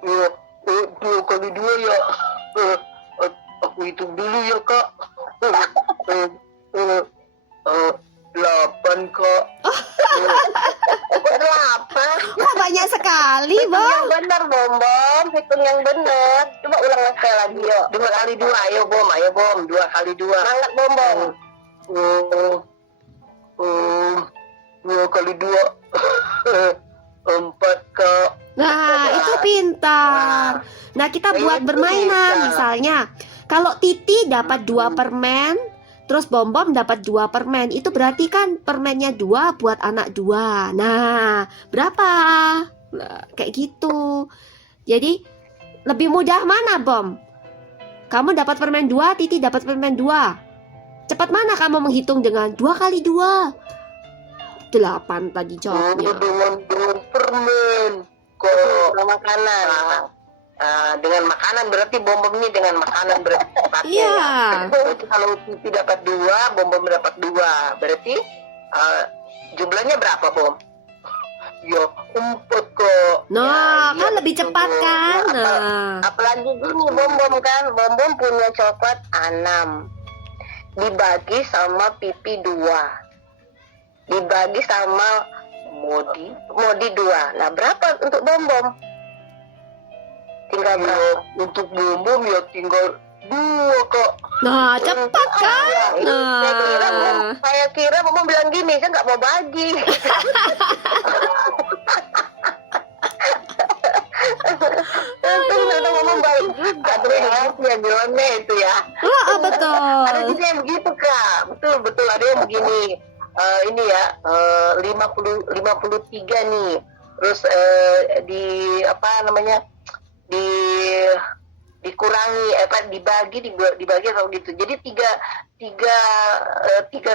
2 kali 2 ya. Aku hitung dulu ya Kak. 8 Kak. 8. Kok banyak sekali, Bom? Yang benar Bom. Hitung yang benar. Coba ulang sekali lagi yuk. 2 kali 2 ayo Bom. 2 kali 2. Semangat Bom. 2 kali 2 4 Kak. Nah, itu pintar. Nah, kita buat bermainan. Misalnya, kalau Titi dapat 2 permen, terus Bom dapat 2 permen, itu berarti kan permennya 2 buat anak 2. Nah, berapa? Nah, kayak gitu. Jadi, lebih mudah mana, Bom? Kamu dapat permen 2, Titi dapat permen 2. Cepat mana kamu menghitung dengan 2 kali 2? 8 tadi jawabnya. Dengan permen kok makanan. Dengan makanan berarti Bom ini dengan makanan berarti Iya. Berarti kalau Titi dapat 2, Bom dapat 2. Berarti jumlahnya berapa Bom? Ya 4 kok. Nah, Ya, kan iya, lebih cepat betul. kan? Nah, Apalagi gini Bom kan, Bom punya coklat 6 dibagi sama Pipi 2 dibagi sama Modi 2. Nah berapa untuk Bom? Tinggal berapa? Untuk Bom ya tinggal kok. Nah, cepat kan? Nah, Saya kira Mama bilang gini, saya nggak mau bagi. Ternyata Mama baik juga tuh ya bilangnya itu ya. betul. Ada juga yang begitu Kak, betul ada yang begini. Ini ya 53 nih. Terus di apa namanya dikurangi dibagi atau gitu. Jadi tiga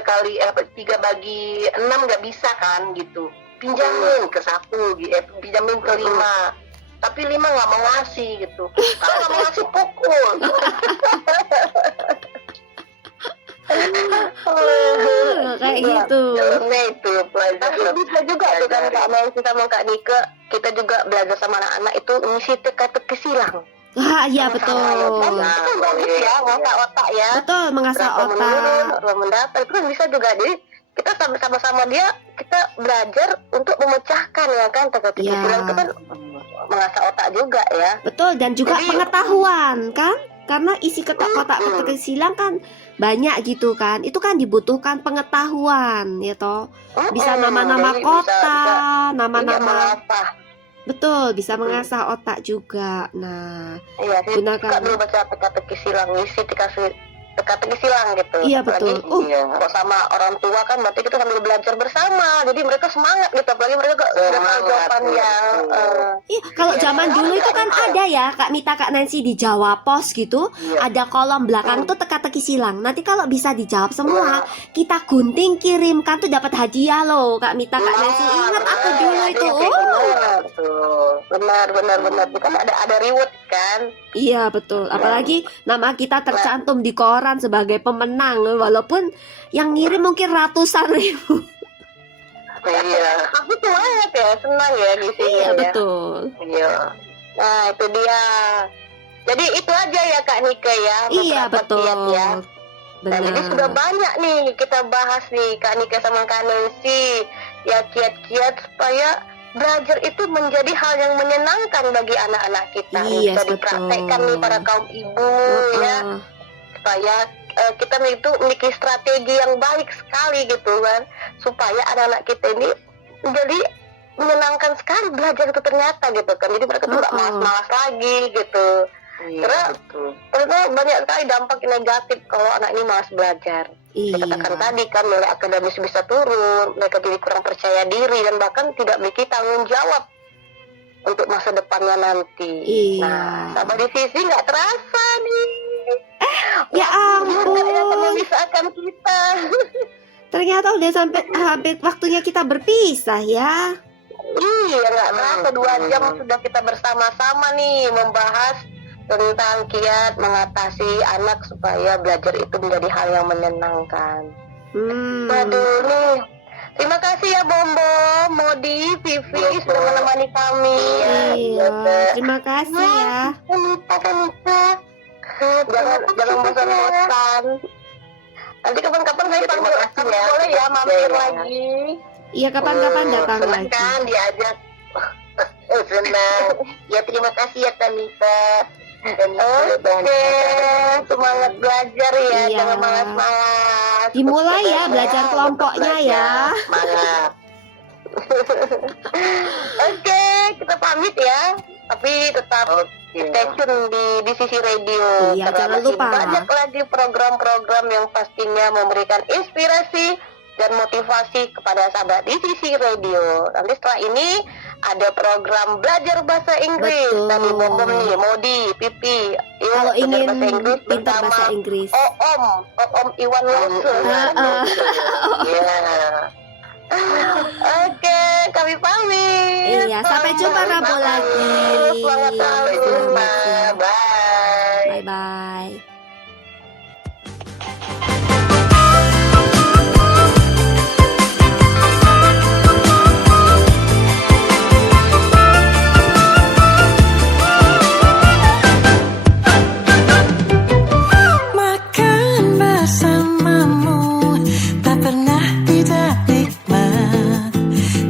kali 3 bagi 6 nggak bisa kan gitu. Pinjamin ke 1, pinjamin ke 5. Tapi 5 nggak mau ngasih gitu. Kalau nggak mau ngasih pukul. Kayak gitu. Nah itu pelajaran. Tapi bisa juga tuh kan Kak Nancy sama Kak Nika, kita juga belajar sama anak-anak itu ngisi teka-teki silang. Iya betul. Itu bagus ya, mengasah otak ya. Betul, mengasah Berapa otak. menurun, berapa mendatar, itu kan bisa juga. Jadi kita sama-sama dia, kita belajar untuk memecahkan ya kan teka-teki Iya. silang itu kan mengasah otak juga ya. Betul, dan juga Jadi- pengetahuan kan? Karena isi kotak teka-teki silang kan banyak gitu kan. Itu kan dibutuhkan pengetahuan ya toh. Bisa nama-nama Jadi kota, bisa nama-nama. mengasah. Betul, bisa mengasah otak juga. Nah, Iya, saya gunakan. suka dulu baca teka-teki silang, ngisi teka-teki silang gitu. Iya, betul. Apalagi, kalau sama orang tua kan berarti kita sambil belajar bersama. Jadi mereka semangat gitu. Apalagi mereka sudah tahu jawaban yang Iya, kalau zaman dulu itu kan ada ya Kak Mita, Kak Nancy di Jawa Pos gitu. Ada kolom belakang tuh teka-teki silang. Nanti kalau bisa dijawab semua, kita gunting kirimkan tuh dapat hadiah loh Kak Mita, Kak Nancy. Ingat aku dulu itu. Benar. Bukan ada reward kan? Iya betul. Apalagi nama kita tercantum di koran sebagai pemenang, walaupun yang ngirim mungkin ratusan ribu. Iya. Aku semangat ya, senang ya ngisinya Iya ya. betul. Iya. Nah itu dia. Jadi itu aja ya Kak Nika ya. Iya beberapa betul. kiat ya. Nah, jadi sudah Benar. banyak nih kita bahas nih Kak Nika sama Kak Nancy ya kiat-kiat supaya belajar itu menjadi hal yang menyenangkan bagi anak-anak kita. Iya, Bisa betul. dipraktekkan nih para kaum ibu ya supaya kita itu memiliki strategi yang baik sekali gitu kan supaya anak-anak kita ini menjadi menyenangkan sekali belajar itu ternyata gitu kan. Jadi mereka tuh nggak malas-malas lagi gitu. Karena ternyata banyak sekali dampak negatif kalau anak ini malas belajar. Saya katakan Iya. tadi kan nilai akademis bisa turun, mereka jadi kurang percaya diri dan bahkan tidak memiliki tanggung jawab untuk masa depannya nanti. Iya. Nah, sama di sisi nggak terasa nih. Ya Juga yang ampun. memisahkan kita. Ternyata udah sampai habis waktunya kita berpisah ya. Iya, nggak terasa 2 jam sudah kita bersama-sama nih membahas tentang kiat mengatasi anak supaya belajar itu menjadi hal yang menyenangkan. Waduh nih, terima kasih ya Bombo, Modi, Vivi sudah menemani kami. Iya, terima kasih ya. Kanita. Jangan bosan-bosan. Nanti kapan-kapan saya panggil kamu boleh ya mampir lagi. Iya, kapan-kapan datang Senang lagi. kan diajak. Senang. Ya terima kasih ya Kanita. Oke, semangat belajar ya, Iya. jangan malas-malas. Dimulai ya belajar kelompoknya ya. Semangat. Oke, kita pamit ya. Tapi tetap stay tune di sisi radio. Iya, Karena jangan masih lupa. banyak lagi program-program yang pastinya memberikan inspirasi dan motivasi kepada sahabat di sisi radio. Nanti setelah ini ada program belajar bahasa Inggris. Betul. Tadi Bombom nih, Modi, Pipi. Yuk, Kalau belajar ingin bahasa Inggris pintar bersama bahasa Inggris. Om Iwan Lose. Iya. Oke, kami pamit. Iya, sampai jumpa Rabu lagi. Selamat sampai jumpa. Bye. Bye-bye. Makan bersamamu tak pernah tidak nikmat.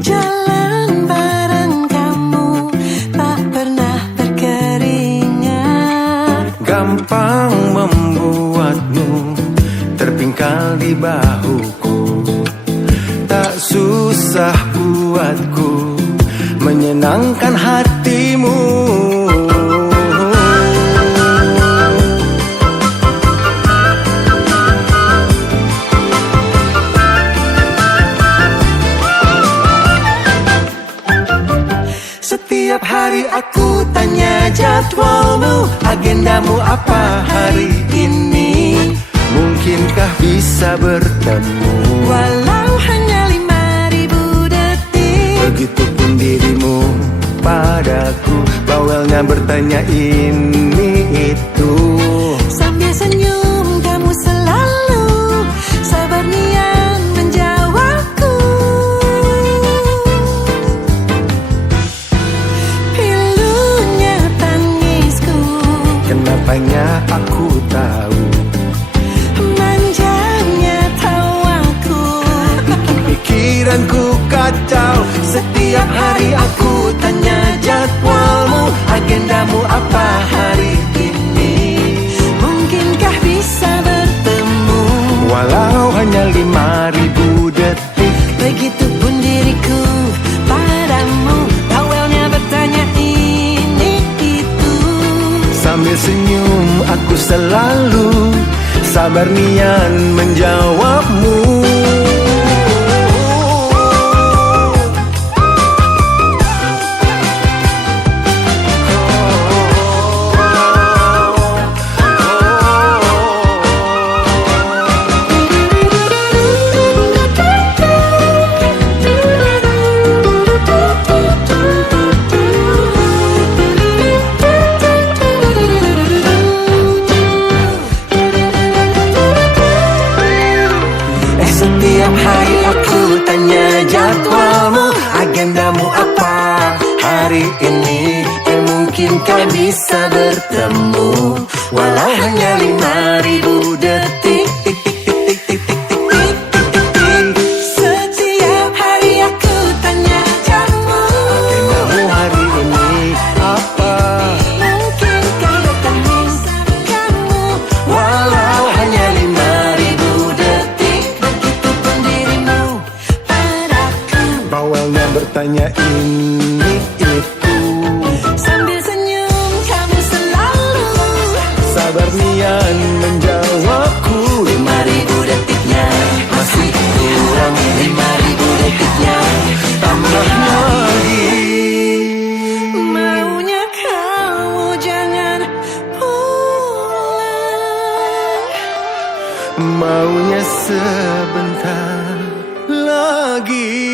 Jalan bareng kamu tak pernah berkeringat. Gampang menangkal di bahuku. Tak susah buatku menyenangkan hatimu. Setiap hari aku tanya jadwalmu, agendamu apa hari ini? Mungkinkah bisa bertemu? Walau hanya 5.000 detik. Begitupun dirimu padaku, bawelnya bertanya ini itu. Sambil senyum kamu selalu sabar niat menjawabku. Pilunya tangisku, Kenapanya aku tahu, manjanya tawaku. bikin pikiranku kacau. Setiap hari aku tanya jadwalmu, agendamu apa hari ini? Mungkinkah bisa bertemu? Walau hanya 5.000 detik. Begitupun diriku padamu, bawelnya bertanya ini itu. Sambil senyum aku selalu sabar nian menjawabmu. Setiap hari aku tanya jadwalmu, agendamu apa hari ini? Mungkinkah bisa bertemu? Walau hanya 5.000 detik. Setiap hari aku tanya jadwalmu, Agendamu hari ini apa? mungkinkah bertemu kamu? Walau hanya 5.000 detik. Begitupun dirimu padaku, bawelnya bertanya ini itu. sambil senyum kamu selalu Sabar nian menjawabku. 5.000 detiknya Masih kurang 5.000 detiknya. tambah lagi. Maunya kamu jangan pulang. Maunya sebentar lagi.